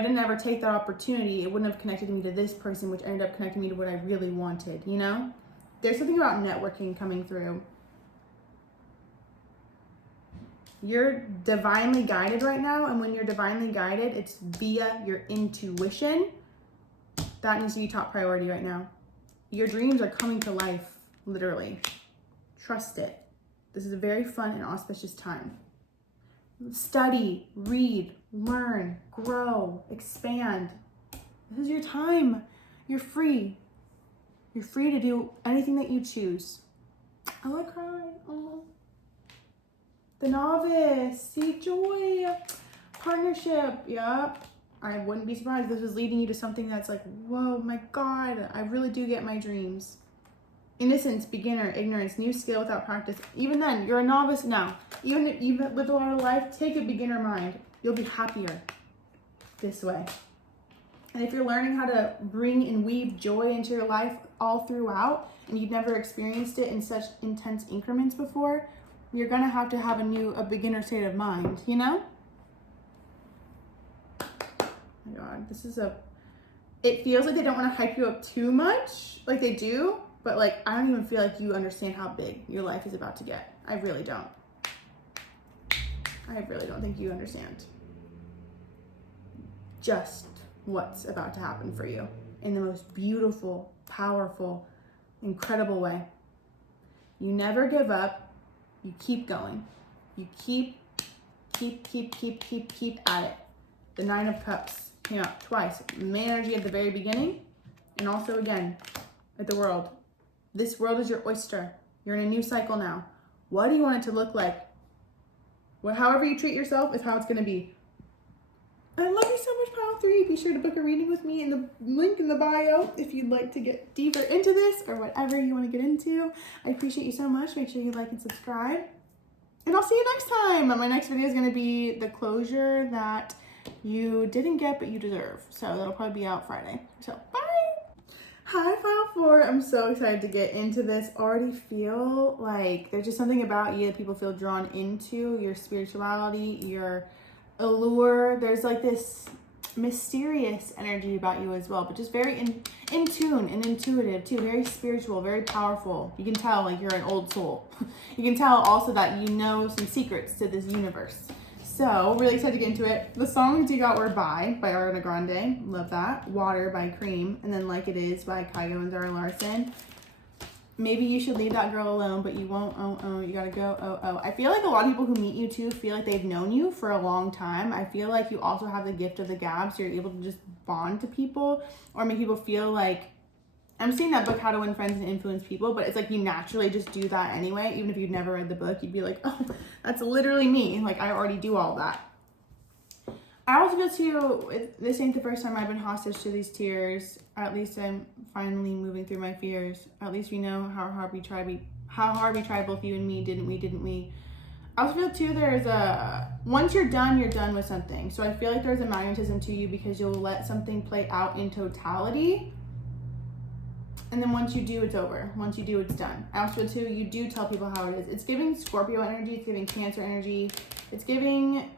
didn't ever take that opportunity, it wouldn't have connected me to this person, which ended up connecting me to what I really wanted, you know? There's something about networking coming through. You're divinely guided right now, and when you're divinely guided, it's via your intuition. That needs to be top priority right now. Your dreams are coming to life, literally. Trust it. This is a very fun and auspicious time. Study, read, learn, grow, expand. This is your time. You're free. You're free to do anything that you choose. Oh, I cried. Oh. The Novice. Seek joy. Partnership. Yep. I wouldn't be surprised if this was leading you to something that's like, whoa, my God, I really do get my dreams. Innocence, beginner, ignorance, new skill without practice. Even then, you're a novice now. Even if you've lived a lot of life, take a beginner mind. You'll be happier this way. And if you're learning how to bring and weave joy into your life all throughout, and you've never experienced it in such intense increments before, you're gonna have to have a beginner state of mind, you know? Oh my God, it feels like they don't want to hype you up too much, like they do. But like, I don't even feel like you understand how big your life is about to get. I really don't. I really don't think you understand just what's about to happen for you in the most beautiful, powerful, incredible way. You never give up. You keep going. You keep at it. The 9 of Cups came out twice. Main energy at the very beginning, and also again at the world. This world is your oyster. You're in a new cycle now. What do you want it to look like? Well, however you treat yourself is how it's going to be. I love you so much, Pile 3. Be sure to book a reading with me in the link in the bio if you'd like to get deeper into this or whatever you want to get into. I appreciate you so much. Make sure you like and subscribe. And I'll see you next time. My next video is going to be the closure that you didn't get but you deserve. So that'll probably be out Friday. So bye. Hi, Pile 4. I'm so excited to get into this. Already feel like there's just something about you that people feel drawn into, your spirituality, your allure. There's like this mysterious energy about you as well, but just very in tune and intuitive too. Very spiritual, very powerful. You can tell like you're an old soul. You can tell also that you know some secrets to this universe. So, really excited to get into it. The songs you got were by Ariana Grande. Love that. Water by Cream. And then Like It Is by Kayleigh and Zara Larsson. Maybe you should leave that girl alone, but you won't. Oh, you gotta go. Oh. I feel like a lot of people who meet you too feel like they've known you for a long time. I feel like you also have the gift of the gab, so you're able to just bond to people or make people feel like, I'm seeing that book, How to Win Friends and Influence People, but it's like you naturally just do that anyway. Even if you'd never read the book, you'd be like, oh, that's literally me. Like, I already do all that. I also feel too, this ain't the first time I've been hostage to these tears. At least I'm finally moving through my fears. At least we know how hard we tried, both you and me, didn't we? I also feel too there's once you're done with something. So I feel like there's a magnetism to you because you'll let something play out in totality. And then once you do, it's over. Once you do, it's done. I also feel too, you do tell people how it is. It's giving Scorpio energy, it's giving Cancer energy, it's giving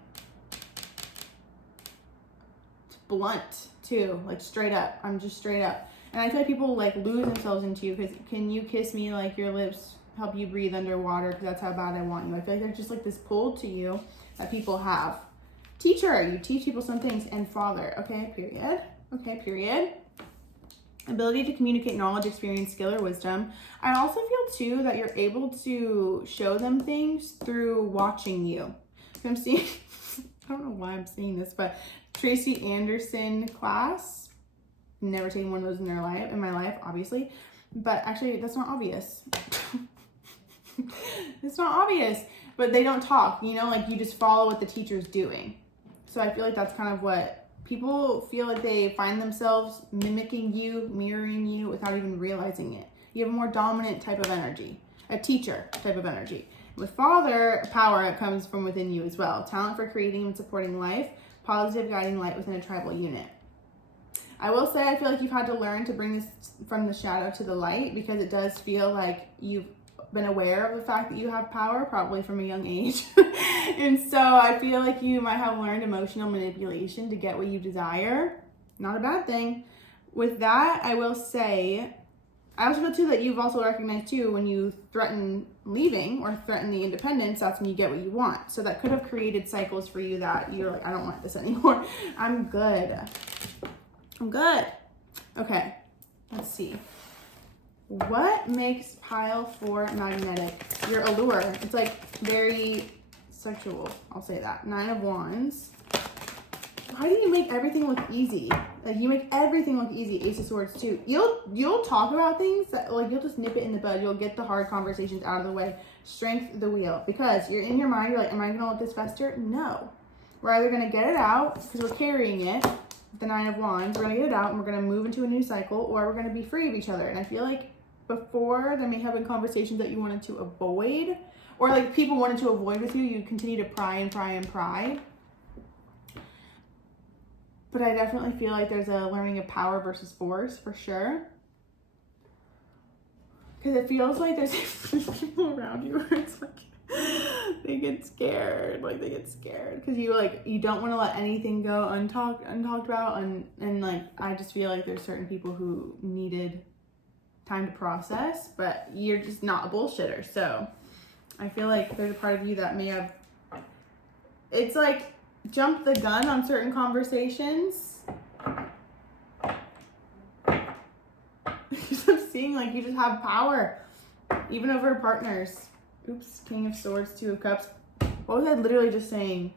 blunt too, like straight up. I'm just straight up. And I feel like people like lose themselves into you because can you kiss me like your lips help you breathe underwater because that's how bad I want you. I feel like there's just like this pull to you that people have. Teacher, you teach people some things. And father, okay, period. Ability to communicate knowledge, experience, skill, or wisdom. I also feel too that you're able to show them things through watching you. I'm seeing, I don't know why I'm saying this, but Tracy Anderson class. Never taken one of those in my life, obviously. But actually, that's not obvious. It's not obvious. But they don't talk, you know, like you just follow what the teacher's doing. So I feel like that's kind of what people feel like they find themselves mimicking you, mirroring you without even realizing it. You have a more dominant type of energy, a teacher type of energy. With father power, it comes from within you as well. Talent for creating and supporting life, positive guiding light within a tribal unit. I will say I feel like you've had to learn to bring this from the shadow to the light because it does feel like you've been aware of the fact that you have power, probably from a young age. And so I feel like you might have learned emotional manipulation to get what you desire. Not a bad thing. With that, I will say, I also feel too that you've also recognized too when you threaten leaving or threaten the independence, that's when you get what you want. So that could have created cycles for you that you're like, I don't want this anymore. I'm good. Okay, let's see. What makes pile 4 magnetic? Your allure. It's like very sexual. I'll say that. 9 of Wands. Why do you make everything look easy? Like you make everything look easy. Ace of Swords too. You'll talk about things that like you'll just nip it in the bud. You'll get the hard conversations out of the way. Strength the wheel. Because you're in your mind, you're like, am I gonna let this fester? No. We're either gonna get it out because we're carrying it. The 9 of Wands. We're gonna get it out and we're gonna move into a new cycle, or we're gonna be free of each other. And I feel like before there may have been conversations that you wanted to avoid, or like people wanted to avoid with you, you continue to pry. But I definitely feel like there's a learning of power versus force for sure. Because it feels like there's people around you where it's like they get scared. Because you don't want to let anything go untalked about. And like I just feel like there's certain people who needed time to process, but you're just not a bullshitter. So I feel like there's a part of you that may have, it's like jumped the gun on certain conversations. I'm seeing like you just have power, even over partners. Oops, King of Swords, 2 of Cups. What was I literally just saying?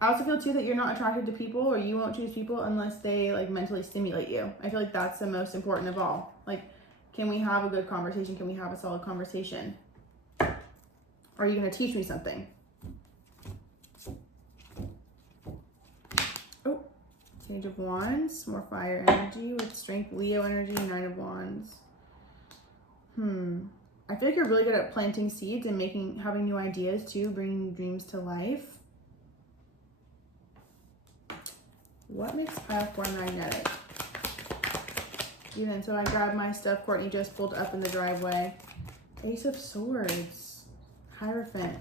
I also feel too that you're not attracted to people, or you won't choose people unless they like mentally stimulate you. I feel like that's the most important of all. Like, can we have a good conversation? Can we have a solid conversation? Or are you gonna teach me something? Oh, Page of Wands, more fire energy with strength, Leo energy, 9 of Wands. I feel like you're really good at planting seeds and having new ideas too, bringing dreams to life. What makes pile 4 magnetic? Even so, I grabbed my stuff Courtney just pulled up in the driveway. Ace of Swords, Hierophant.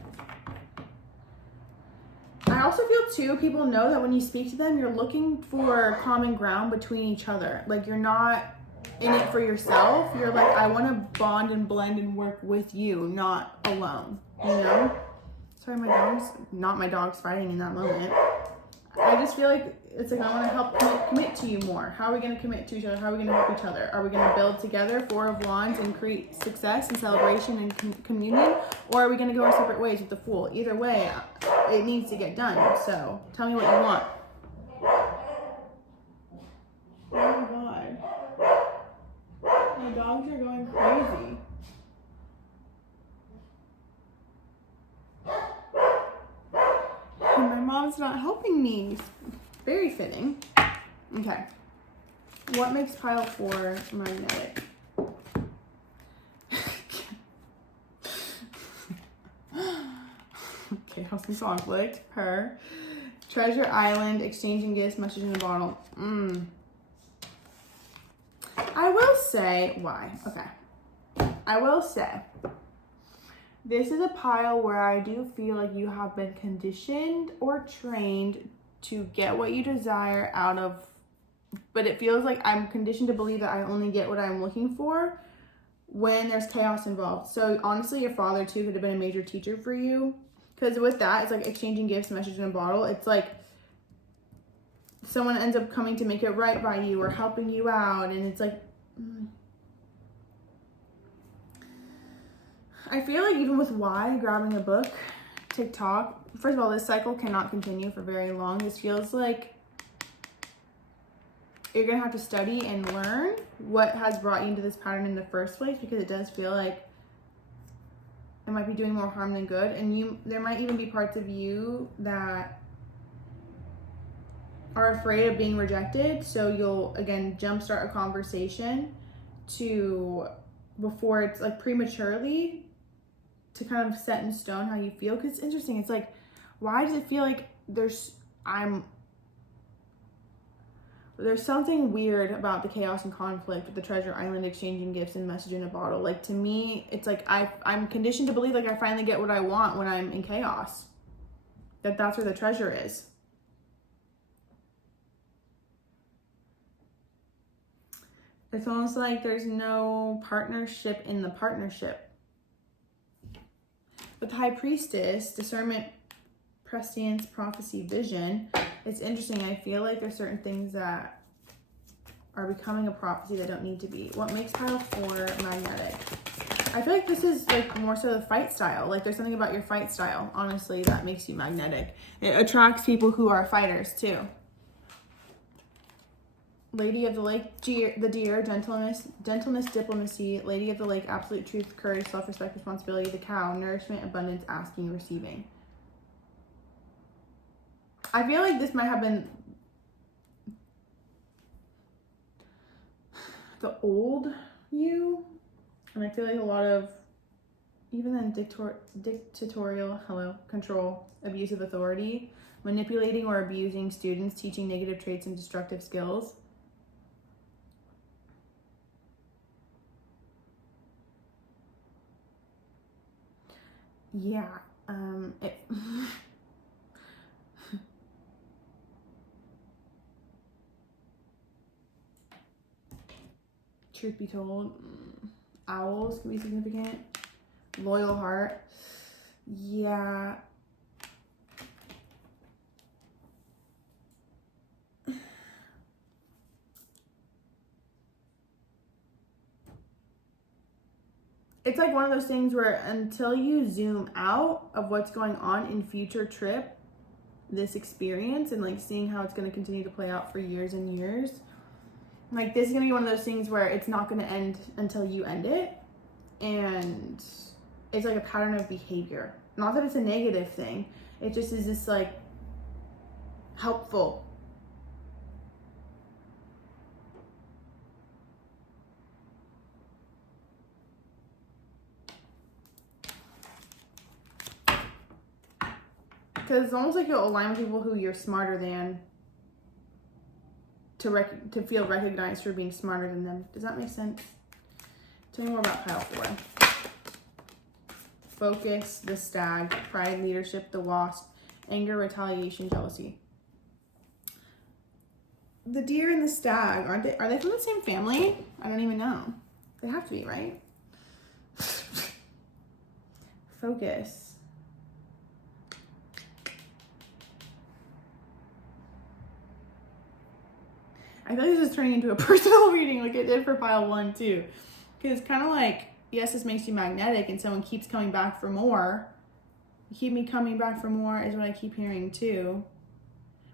I also feel too, people know that when you speak to them, you're looking for common ground between each other. Like you're not in it for yourself. You're like, I want to bond and blend and work with you, not alone, you know? So Sorry, my dog's, not my dog's fighting in that moment. I just feel like it's like I want to help commit to you more. How are we going to commit to each other? How are we going to help each other? Are we going to build together, Four of Wands, and create success and celebration and communion? Or are we going to go our separate ways with the Fool? Either way, it needs to get done. So tell me what you want. Oh my God. My dogs are going crazy. And my mom's not helping me. Very fitting. Okay. What makes pile 4 magnetic? Chaos and conflict. Her. Treasure Island. Exchanging gifts. Message in a bottle. I will say why. Okay. I will say this is a pile where I do feel like you have been conditioned or trained to get what you desire out of, but it feels like I'm conditioned to believe that I only get what I'm looking for when there's chaos involved. So honestly, your father too could have been a major teacher for you, because with that, it's like exchanging gifts, message in a bottle. It's like someone ends up coming to make it right by you or helping you out, and it's like, I feel like even with why grabbing a book, TikTok, first of all, this cycle cannot continue for very long. This feels like you're gonna have to study and learn what has brought you into this pattern in the first place, because it does feel like it might be doing more harm than good. And there might even be parts of you that are afraid of being rejected, so you'll again jumpstart a conversation before it's like prematurely, to kind of set in stone how you feel. Because it's interesting, it's like, why does it feel like there's something weird about the chaos and conflict with the Treasure Island, exchanging gifts, and message in a bottle? Like, to me, it's like I'm conditioned to believe like I finally get what I want when I'm in chaos, that's where the treasure is. It's almost like there's no partnership in the partnership. With the High Priestess, discernment, prescience, prophecy, vision, it's interesting. I feel like there's certain things that are becoming a prophecy that don't need to be. What makes pile 4 magnetic? I feel like this is like more so the fight style. Like, there's something about your fight style, honestly, that makes you magnetic. It attracts people who are fighters too. Lady of the Lake, the Deer, gentleness, diplomacy. Lady of the Lake, absolute truth, courage, self-respect, responsibility. The Cow, nourishment, abundance, asking, receiving. I feel like this might have been the old you, and I feel like a lot of, even then, dictatorial, control, abusive authority, manipulating or abusing students, teaching negative traits and destructive skills. Yeah, truth be told, owls can be significant. Loyal heart. Yeah. It's like one of those things where until you zoom out of what's going on in future trip, this experience, and like seeing how it's going to continue to play out for years and years, like this is going to be one of those things where it's not going to end until you end it. And it's like a pattern of behavior. Not that it's a negative thing. It just is this like helpful. Because it's almost like you'll align with people who you're smarter than to feel recognized for being smarter than them. Does that make sense? Tell me more about pile 4. Focus, the Stag, pride, leadership, the Wasp, anger, retaliation, jealousy. The Deer and the Stag, are they from the same family? I don't even know. They have to be, right? Focus. I feel like this is turning into a personal reading like it did for pile 1 too. Because it's kind of like, yes, this makes you magnetic and someone keeps coming back for more. Keep me coming back for more is what I keep hearing too.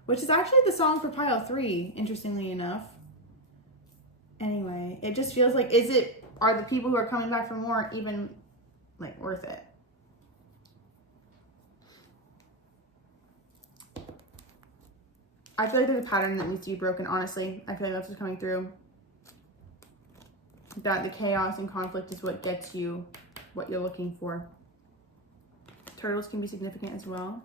Which is actually the song for pile 3, interestingly enough. Anyway, it just feels like, are the people who are coming back for more even like worth it? I feel like there's a pattern that needs to be broken, honestly. I feel like that's what's coming through. That the chaos and conflict is what gets you what you're looking for. Turtles can be significant as well.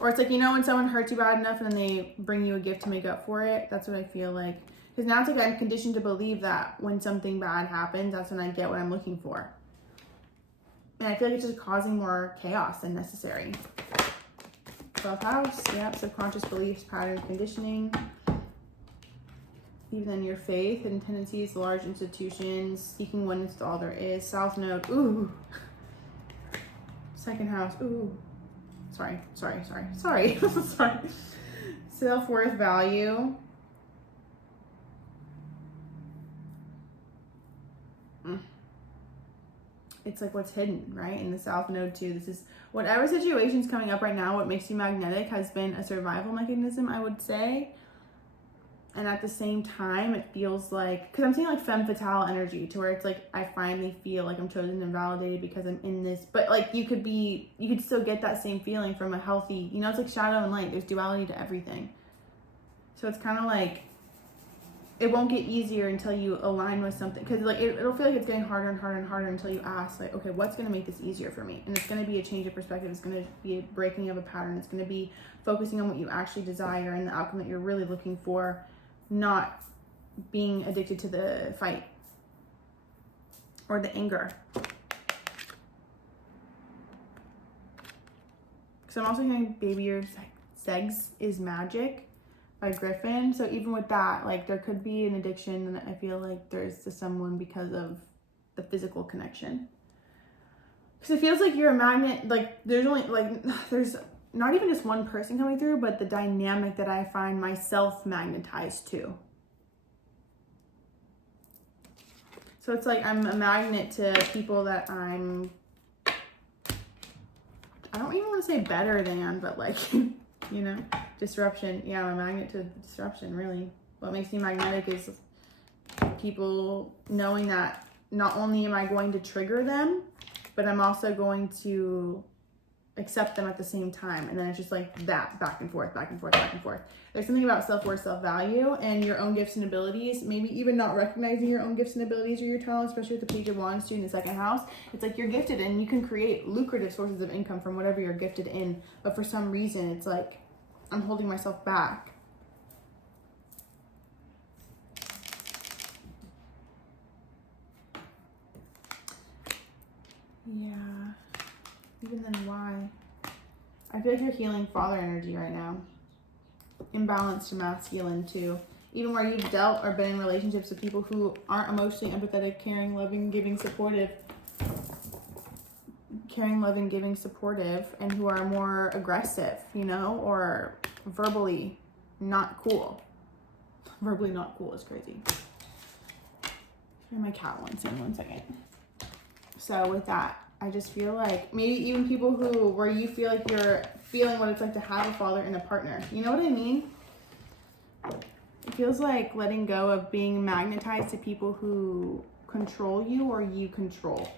Or it's like, you know, when someone hurts you bad enough and then they bring you a gift to make up for it. That's what I feel like. Because now it's like I'm conditioned to believe that when something bad happens, that's when I get what I'm looking for. And I feel like it's just causing more chaos than necessary. 12th house, yep, subconscious beliefs, pattern conditioning. Even in your faith and tendencies, large institutions, seeking oneness to all there is. South node, ooh. 2nd house, ooh. Sorry. Sorry. Self-worth, value. It's like what's hidden, right? In the South node too. This is whatever situation's coming up right now, what makes you magnetic has been a survival mechanism, I would say. And at the same time, it feels like, because I'm seeing like femme fatale energy to where it's like, I finally feel like I'm chosen and validated because I'm in this. But like you could still get that same feeling from a healthy, you know, it's like shadow and light. There's duality to everything. So it's kind of like, it won't get easier until you align with something. Because like it'll feel like it's getting harder and harder and harder until you ask like, okay, what's going to make this easier for me? And it's going to be a change of perspective. It's going to be a breaking of a pattern. It's going to be focusing on what you actually desire and the outcome that you're really looking for. Not being addicted to the fight or the anger. Because I'm also hearing baby your segs is magic by Griffin. So even with that, like there could be an addiction that I feel like there's to someone because of the physical connection. Because it feels like you're a magnet, like there's not even just one person coming through, but the dynamic that I find myself magnetized to. So it's like I'm a magnet to people that I don't even want to say better than, but like, you know, disruption. Yeah, I'm a magnet to disruption, really. What makes me magnetic is people knowing that not only am I going to trigger them, but I'm also going to accept them at the same time. And then it's just like that back and forth, back and forth, back and forth. There's something about self-worth, self-value, and your own gifts and abilities. Maybe even not recognizing your own gifts and abilities or your talents, especially with the Page of Wands too in the 2nd house. It's like you're gifted and you can create lucrative sources of income from whatever you're gifted in. But for some reason, it's like I'm holding myself back. Yeah. Even then, why? I feel like you're healing father energy right now. Imbalance to masculine too. Even where you've dealt or been in relationships with people who aren't emotionally empathetic, caring, loving, giving, supportive. Caring, loving, giving, supportive, and who are more aggressive, you know, or verbally not cool. Verbally not cool is crazy. Hear my cat one second. So with that, I just feel like maybe even people where you feel like you're feeling what it's like to have a father and a partner. You know what I mean? It feels like letting go of being magnetized to people who control you or you control.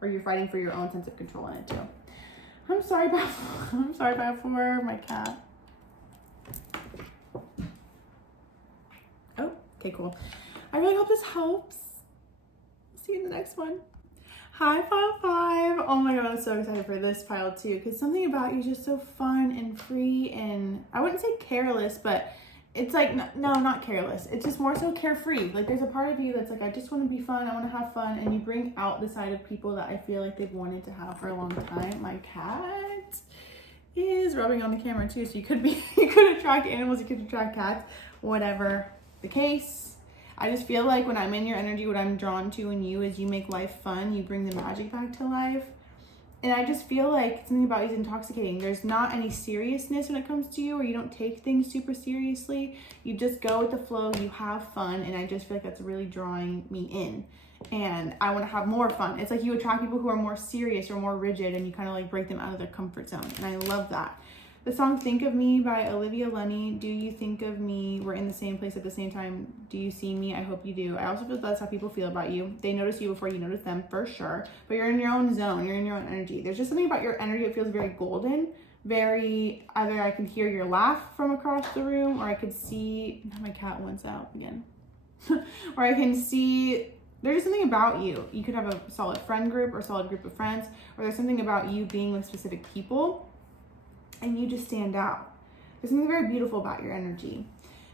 Or you're fighting for your own sense of control in it too. I'm sorry about for my cat. Oh, okay, cool. I really hope this helps. See you in the next one. Hi, pile 5. Oh my god, I'm so excited for this pile too, because something about you is just so fun and free, and I wouldn't say careless, but it's like, no, not careless. It's just more so carefree. Like there's a part of you that's like, I just want to be fun, I want to have fun, and you bring out the side of people that I feel like they've wanted to have for a long time. My cat is rubbing on the camera too, so you could attract animals, you could attract cats, whatever the case. I just feel like when I'm in your energy, what I'm drawn to in you is you make life fun. You bring the magic back to life. And I just feel like something about you is intoxicating. There's not any seriousness when it comes to you, or you don't take things super seriously. You just go with the flow, you have fun, and I just feel like that's really drawing me in. And I want to have more fun. It's like you attract people who are more serious or more rigid, and you kind of like break them out of their comfort zone. And I love that. The song Think of Me by Olivia, Lunney. Do you think of me? We're in the same place at the same time. Do you see me? I hope you do. I also feel that's how people feel about you. They notice you before you notice them, for sure. But you're in your own zone. You're in your own energy. There's just something about your energy that feels very golden. Very, either I can hear your laugh from across the room, or I could see, my cat wants out again. Or I can see, there's just something about you. You could have a solid friend group or solid group of friends, or there's something about you being with specific people, and you just stand out. There's something very beautiful about your energy.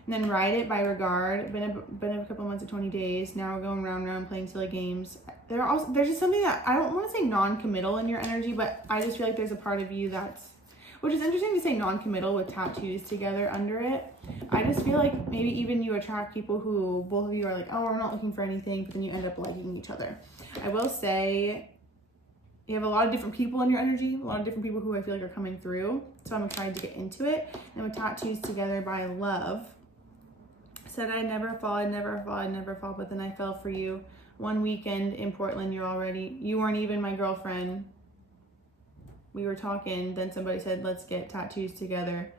And then Ride It by Regard. Been a couple months of 20 days. Now we're going round and round playing silly games. There's just something that, I don't want to say non-committal in your energy, but I just feel like there's a part of you that's, which is interesting to say non-committal with tattoos together under it. I just feel like maybe even you attract people who both of you are like, oh, we're not looking for anything, but then you end up liking each other. I will say, you have a lot of different people in your energy, a lot of different people who I feel like are coming through. So I'm excited to get into it. And with Tattoos Together by Love, said I'd never fall, I'd never fall, I'd never fall, but then I fell for you. One weekend in Portland, you weren't even my girlfriend. We were talking, then somebody said, let's get tattoos together.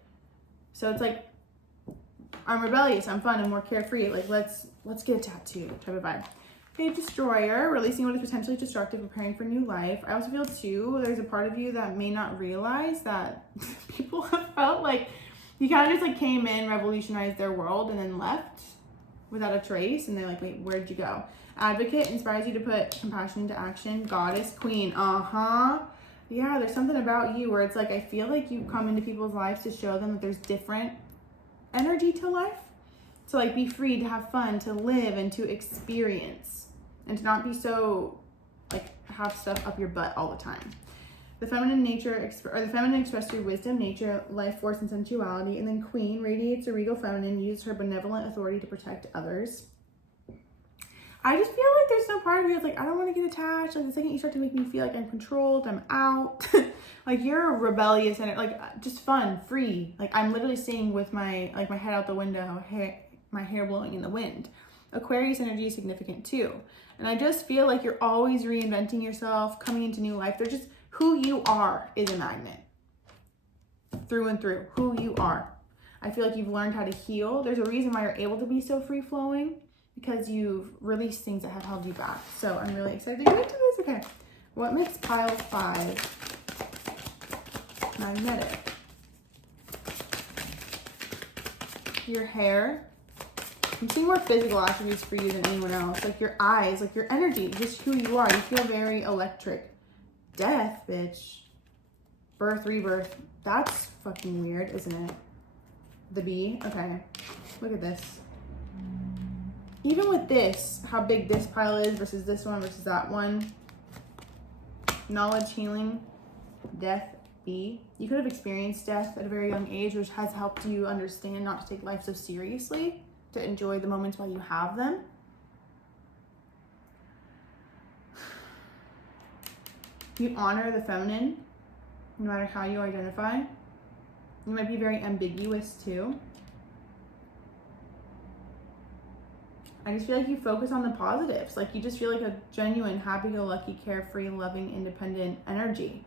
So it's like, I'm rebellious, I'm fun, I'm more carefree. Like, let's get a tattoo type of vibe. Okay, Destroyer, releasing what is potentially destructive, preparing for new life. I also feel too, there's a part of you that may not realize that people have felt like you kind of just like came in, revolutionized their world, and then left without a trace. And they're like, wait, where'd you go? Advocate inspires you to put compassion into action. Goddess, Queen, yeah, there's something about you where it's like, I feel like you come into people's lives to show them that there's different energy to life. So like, be free to have fun, to live, and to experience, and to not be so like have stuff up your butt all the time. The feminine nature, the feminine expressed through wisdom, nature, life force, and sensuality. And then Queen radiates a regal feminine, uses her benevolent authority to protect others. I just feel like there's no part of you that's like, I don't want to get attached. Like the second you start to make me feel like I'm controlled, I'm out. Like you're rebellious and like just fun, free. Like I'm literally seeing with my head out the window, my hair blowing in the wind. Aquarius energy is significant too. And I just feel like you're always reinventing yourself, coming into new life. They're just, who you are is a magnet. Through and through, who you are. I feel like you've learned how to heal. There's a reason why you're able to be so free flowing, because you've released things that have held you back. So I'm really excited to get into this. Okay, what makes pile 5 magnetic? Your hair. I'm seeing more physical attributes for you than anyone else. Like your eyes, like your energy, just who you are. You feel very electric. Death, bitch. Birth, rebirth. That's fucking weird, isn't it? The bee. Okay, look at this. Even with this, how big this pile is versus this one versus that one. Knowledge, healing, death, bee. You could have experienced death at a very young age, which has helped you understand not to take life so seriously, to enjoy the moments while you have them. You honor the feminine, no matter how you identify. You might be very ambiguous too. I just feel like you focus on the positives. Like you just feel like a genuine, happy-go-lucky, carefree, loving, independent energy.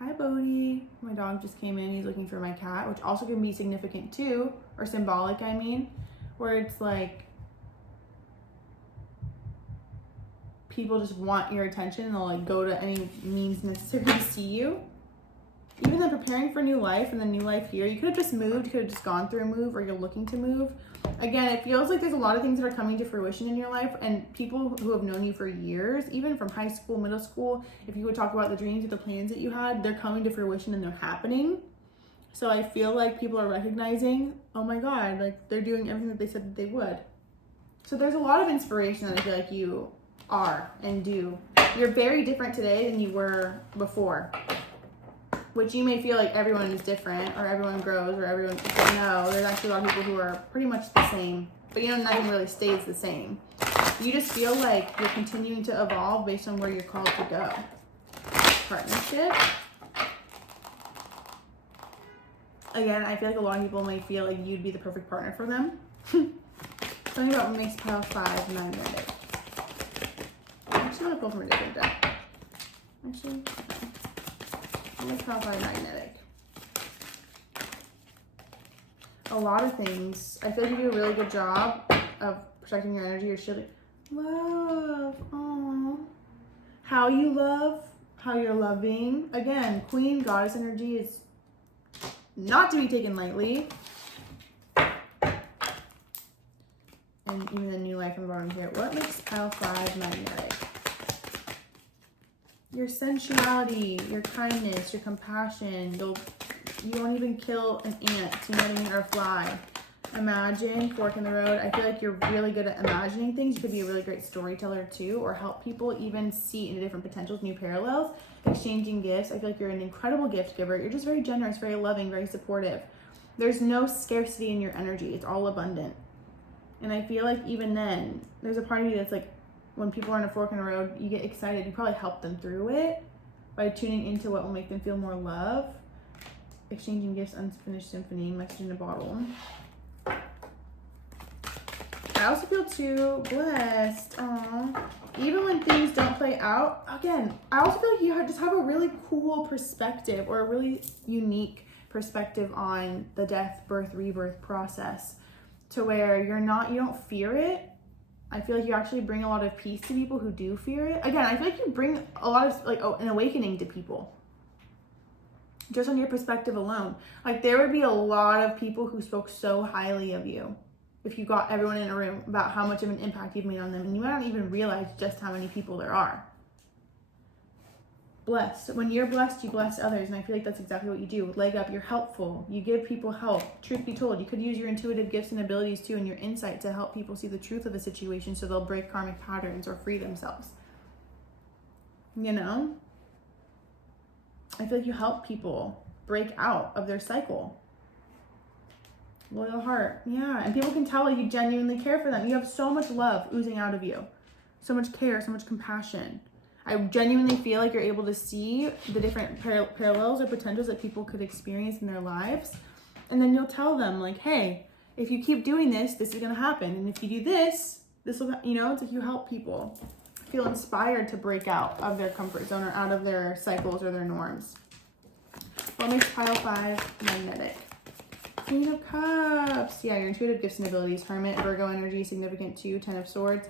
Hi, Bodhi. My dog just came in. He's looking for my cat, which also can be significant too, or symbolic, I mean, where it's like people just want your attention and they'll like go to any means necessary to see you. Even then, preparing for new life and the new life here, you could have just moved, you could have just gone through a move, or you're looking to move. Again, it feels like there's a lot of things that are coming to fruition in your life, and people who have known you for years, even from high school, middle school, if you would talk about the dreams or the plans that you had, they're coming to fruition and they're happening. So I feel like people are recognizing, oh my God, like they're doing everything that they said that they would. So there's a lot of inspiration that I feel like you are and do. You're very different today than you were before. Which you may feel like everyone is different, or everyone grows, or everyone, but no, there's actually a lot of people who are pretty much the same. But you know, nothing really stays the same. You just feel like you're continuing to evolve based on where you're called to go. partnership. Again, I feel like a lot of people might feel like you'd be the perfect partner for them. Something about what makes pile 5 magnetic. Actually, I'm gonna pull from a different deck. Actually, what makes pile 5 magnetic? A lot of things. I feel like you do a really good job of protecting your energy or shielding. Love. Aww. How you love, how you're loving. Again, Queen Goddess energy is not to be taken lightly. And even the new life on the bottom here. What makes pile 5 magnetic? Your sensuality, your kindness, your compassion. You won't even kill an ant, you know what I mean, or a fly. Imagine, fork in the road. I feel like you're really good at imagining things. You could be a really great storyteller too, or help people even see into different potentials, new parallels. Exchanging gifts. I feel like you're an incredible gift giver. You're just very generous, very loving, very supportive. There's no scarcity in your energy. It's all abundant. And I feel like even then, there's a part of you that's like, when people are on a fork in the road, you get excited. You probably help them through it by tuning into what will make them feel more love. Exchanging gifts, unfinished symphony, message in a bottle. I also feel too blessed. Aww. Even when things don't play out, again, I also feel like you just have a really cool perspective, or a really unique perspective on the death, birth, rebirth process, to where you don't fear it. I feel like you actually bring a lot of peace to people who do fear it. Again, I feel like you bring a lot of an awakening to people. Just on your perspective alone. Like, there would be a lot of people who spoke so highly of you if you got everyone in a room about how much of an impact you've made on them, and you might not even realize just how many people there are. Blessed. When you're blessed, you bless others, and I feel like that's exactly what you do. Leg up, you're helpful. You give people help. Truth be told, you could use your intuitive gifts and abilities too, and your insight to help people see the truth of a situation so they'll break karmic patterns or free themselves. You know? I feel like you help people break out of their cycle. Loyal heart. Yeah, and people can tell that you genuinely care for them. You have so much love oozing out of you. So much care, so much compassion. I genuinely feel like you're able to see the different parallels or potentials that people could experience in their lives. And then you'll tell them, like, hey, if you keep doing this, this is going to happen. And if you do this, this will, it's like you help people feel inspired to break out of their comfort zone or out of their cycles or their norms. What makes pile 5 magnetic? Queen of Cups. Yeah, your intuitive gifts and abilities. Hermit, Virgo energy, significant too. 10 of Swords.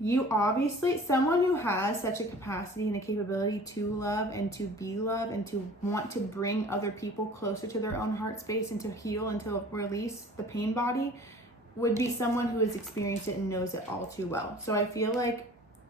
You obviously, someone who has such a capacity and a capability to love and to be loved and to want to bring other people closer to their own heart space and to heal and to release the pain body would be someone who has experienced it and knows it all too well. So I feel like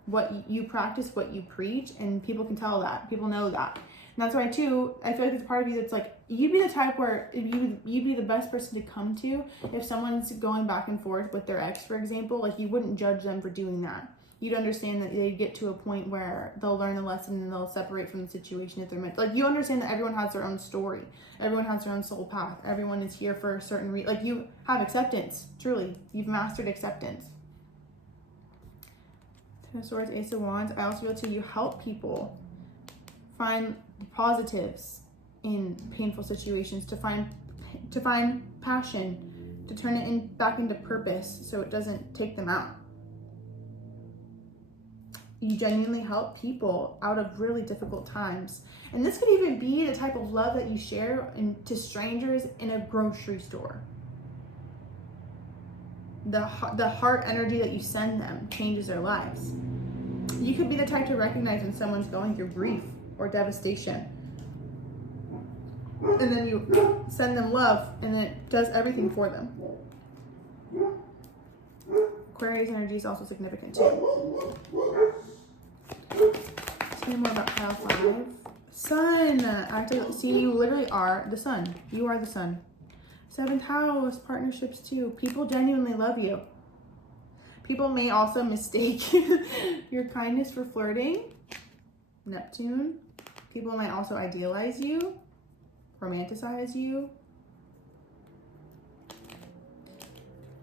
what you practice, what you preach, and people can tell that. People know that. And that's why too, I feel like it's part of you that's like, you'd be the type where you'd be the best person to come to if someone's going back and forth with their ex, for example. Like, you wouldn't judge them for doing that. You'd understand that they get to a point where they'll learn a lesson and they'll separate from the situation if they're meant. Like, you understand that everyone has their own story. Everyone has their own soul path. Everyone is here for a certain reason. Like, you have acceptance, truly. You've mastered acceptance. 10 of Swords, Ace of Wands. I also feel too, you help people find positives in painful situations, to find passion, to turn it back into purpose so it doesn't take them out. You genuinely help people out of really difficult times. And this could even be the type of love that you share to strangers in a grocery store. The heart energy that you send them changes their lives. You could be the type to recognize when someone's going through grief or devastation. And then you send them love, and it does everything for them. Aquarius energy is also significant too. Tell me more about pile 5. Sun. Actually, see, you literally are the sun. You are the sun. 7th house, partnerships too. People genuinely love you. People may also mistake your kindness for flirting. Neptune. People might also idealize you, romanticize you.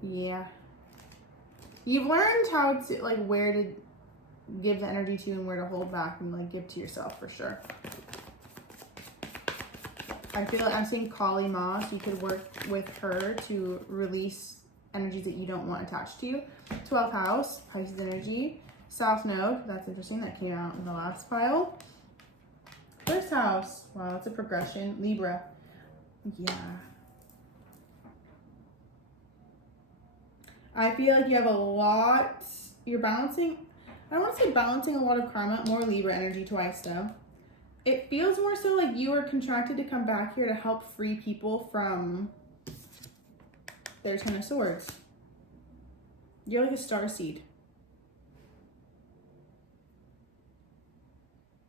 Yeah. You've learned how to, like, where to give the energy to and where to hold back and like give to yourself for sure. I feel like I'm seeing Kali Ma, so you could work with her to release energies that you don't want attached to you. 12th house, Pisces energy. South node, that's interesting, that came out in the last pile. First house, wow, that's a progression. Libra, yeah. I feel like you have a lot, you're balancing, I don't want to say balancing a lot of karma, more Libra energy twice though. It feels more so like you were contracted to come back here to help free people from their 10 of swords. You're like a star seed.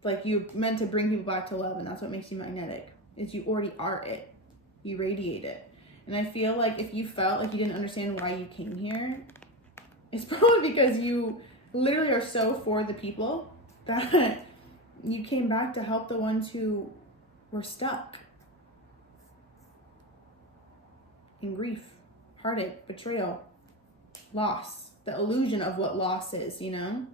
Like you meant to bring people back to love, and that's what makes you magnetic, is you already are it. You radiate it. And I feel like if you felt like you didn't understand why you came here, it's probably because you literally are so for the people that you came back to help the ones who were stuck in grief, heartache, betrayal, loss, the illusion of what loss is, you know?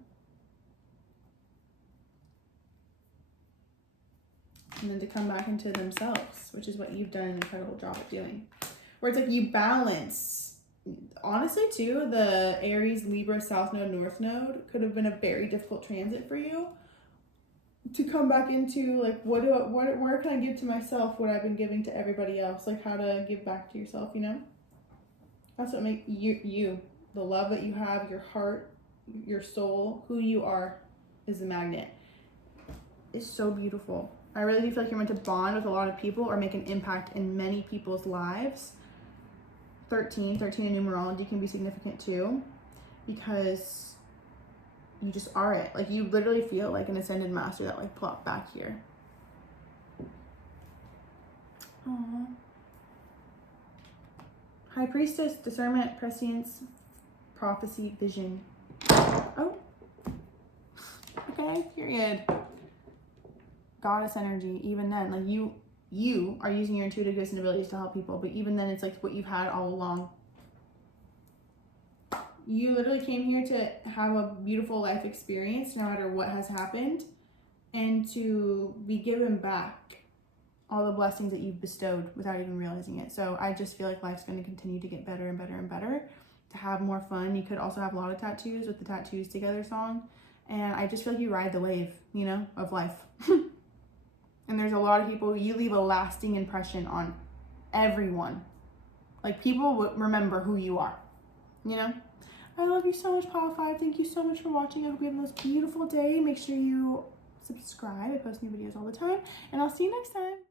And then to come back into themselves, which is what you've done an incredible job at doing. Where it's like you balance, honestly too, the Aries, Libra, South Node, North Node could have been a very difficult transit for you to come back into, like, where can I give to myself what I've been giving to everybody else? Like how to give back to yourself, you know? That's what makes you, the love that you have, your heart, your soul, who you are is the magnet. It's so beautiful. I really do feel like you're meant to bond with a lot of people or make an impact in many people's lives. 13 in numerology can be significant too, because you just are it. Like you literally feel like an ascended master that like plopped back here. Aww. High priestess, discernment, prescience, prophecy, vision. Oh. Okay, period. Goddess energy, even then, like you are using your intuitive gifts and abilities to help people, but even then it's like what you've had all along. You literally came here to have a beautiful life experience no matter what has happened, and to be given back all the blessings that you've bestowed without even realizing it. So I just feel like life's going to continue to get better and better and better, to have more fun. You could also have a lot of tattoos with the Tattoos Together song, and I just feel like you ride the wave, you know, of life. And there's a lot of people, you leave a lasting impression on everyone. Like people will remember who you are, you know? I love you so much, Pile 5. Thank you so much for watching. I hope you have the most beautiful day. Make sure you subscribe. I post new videos all the time, and I'll see you next time.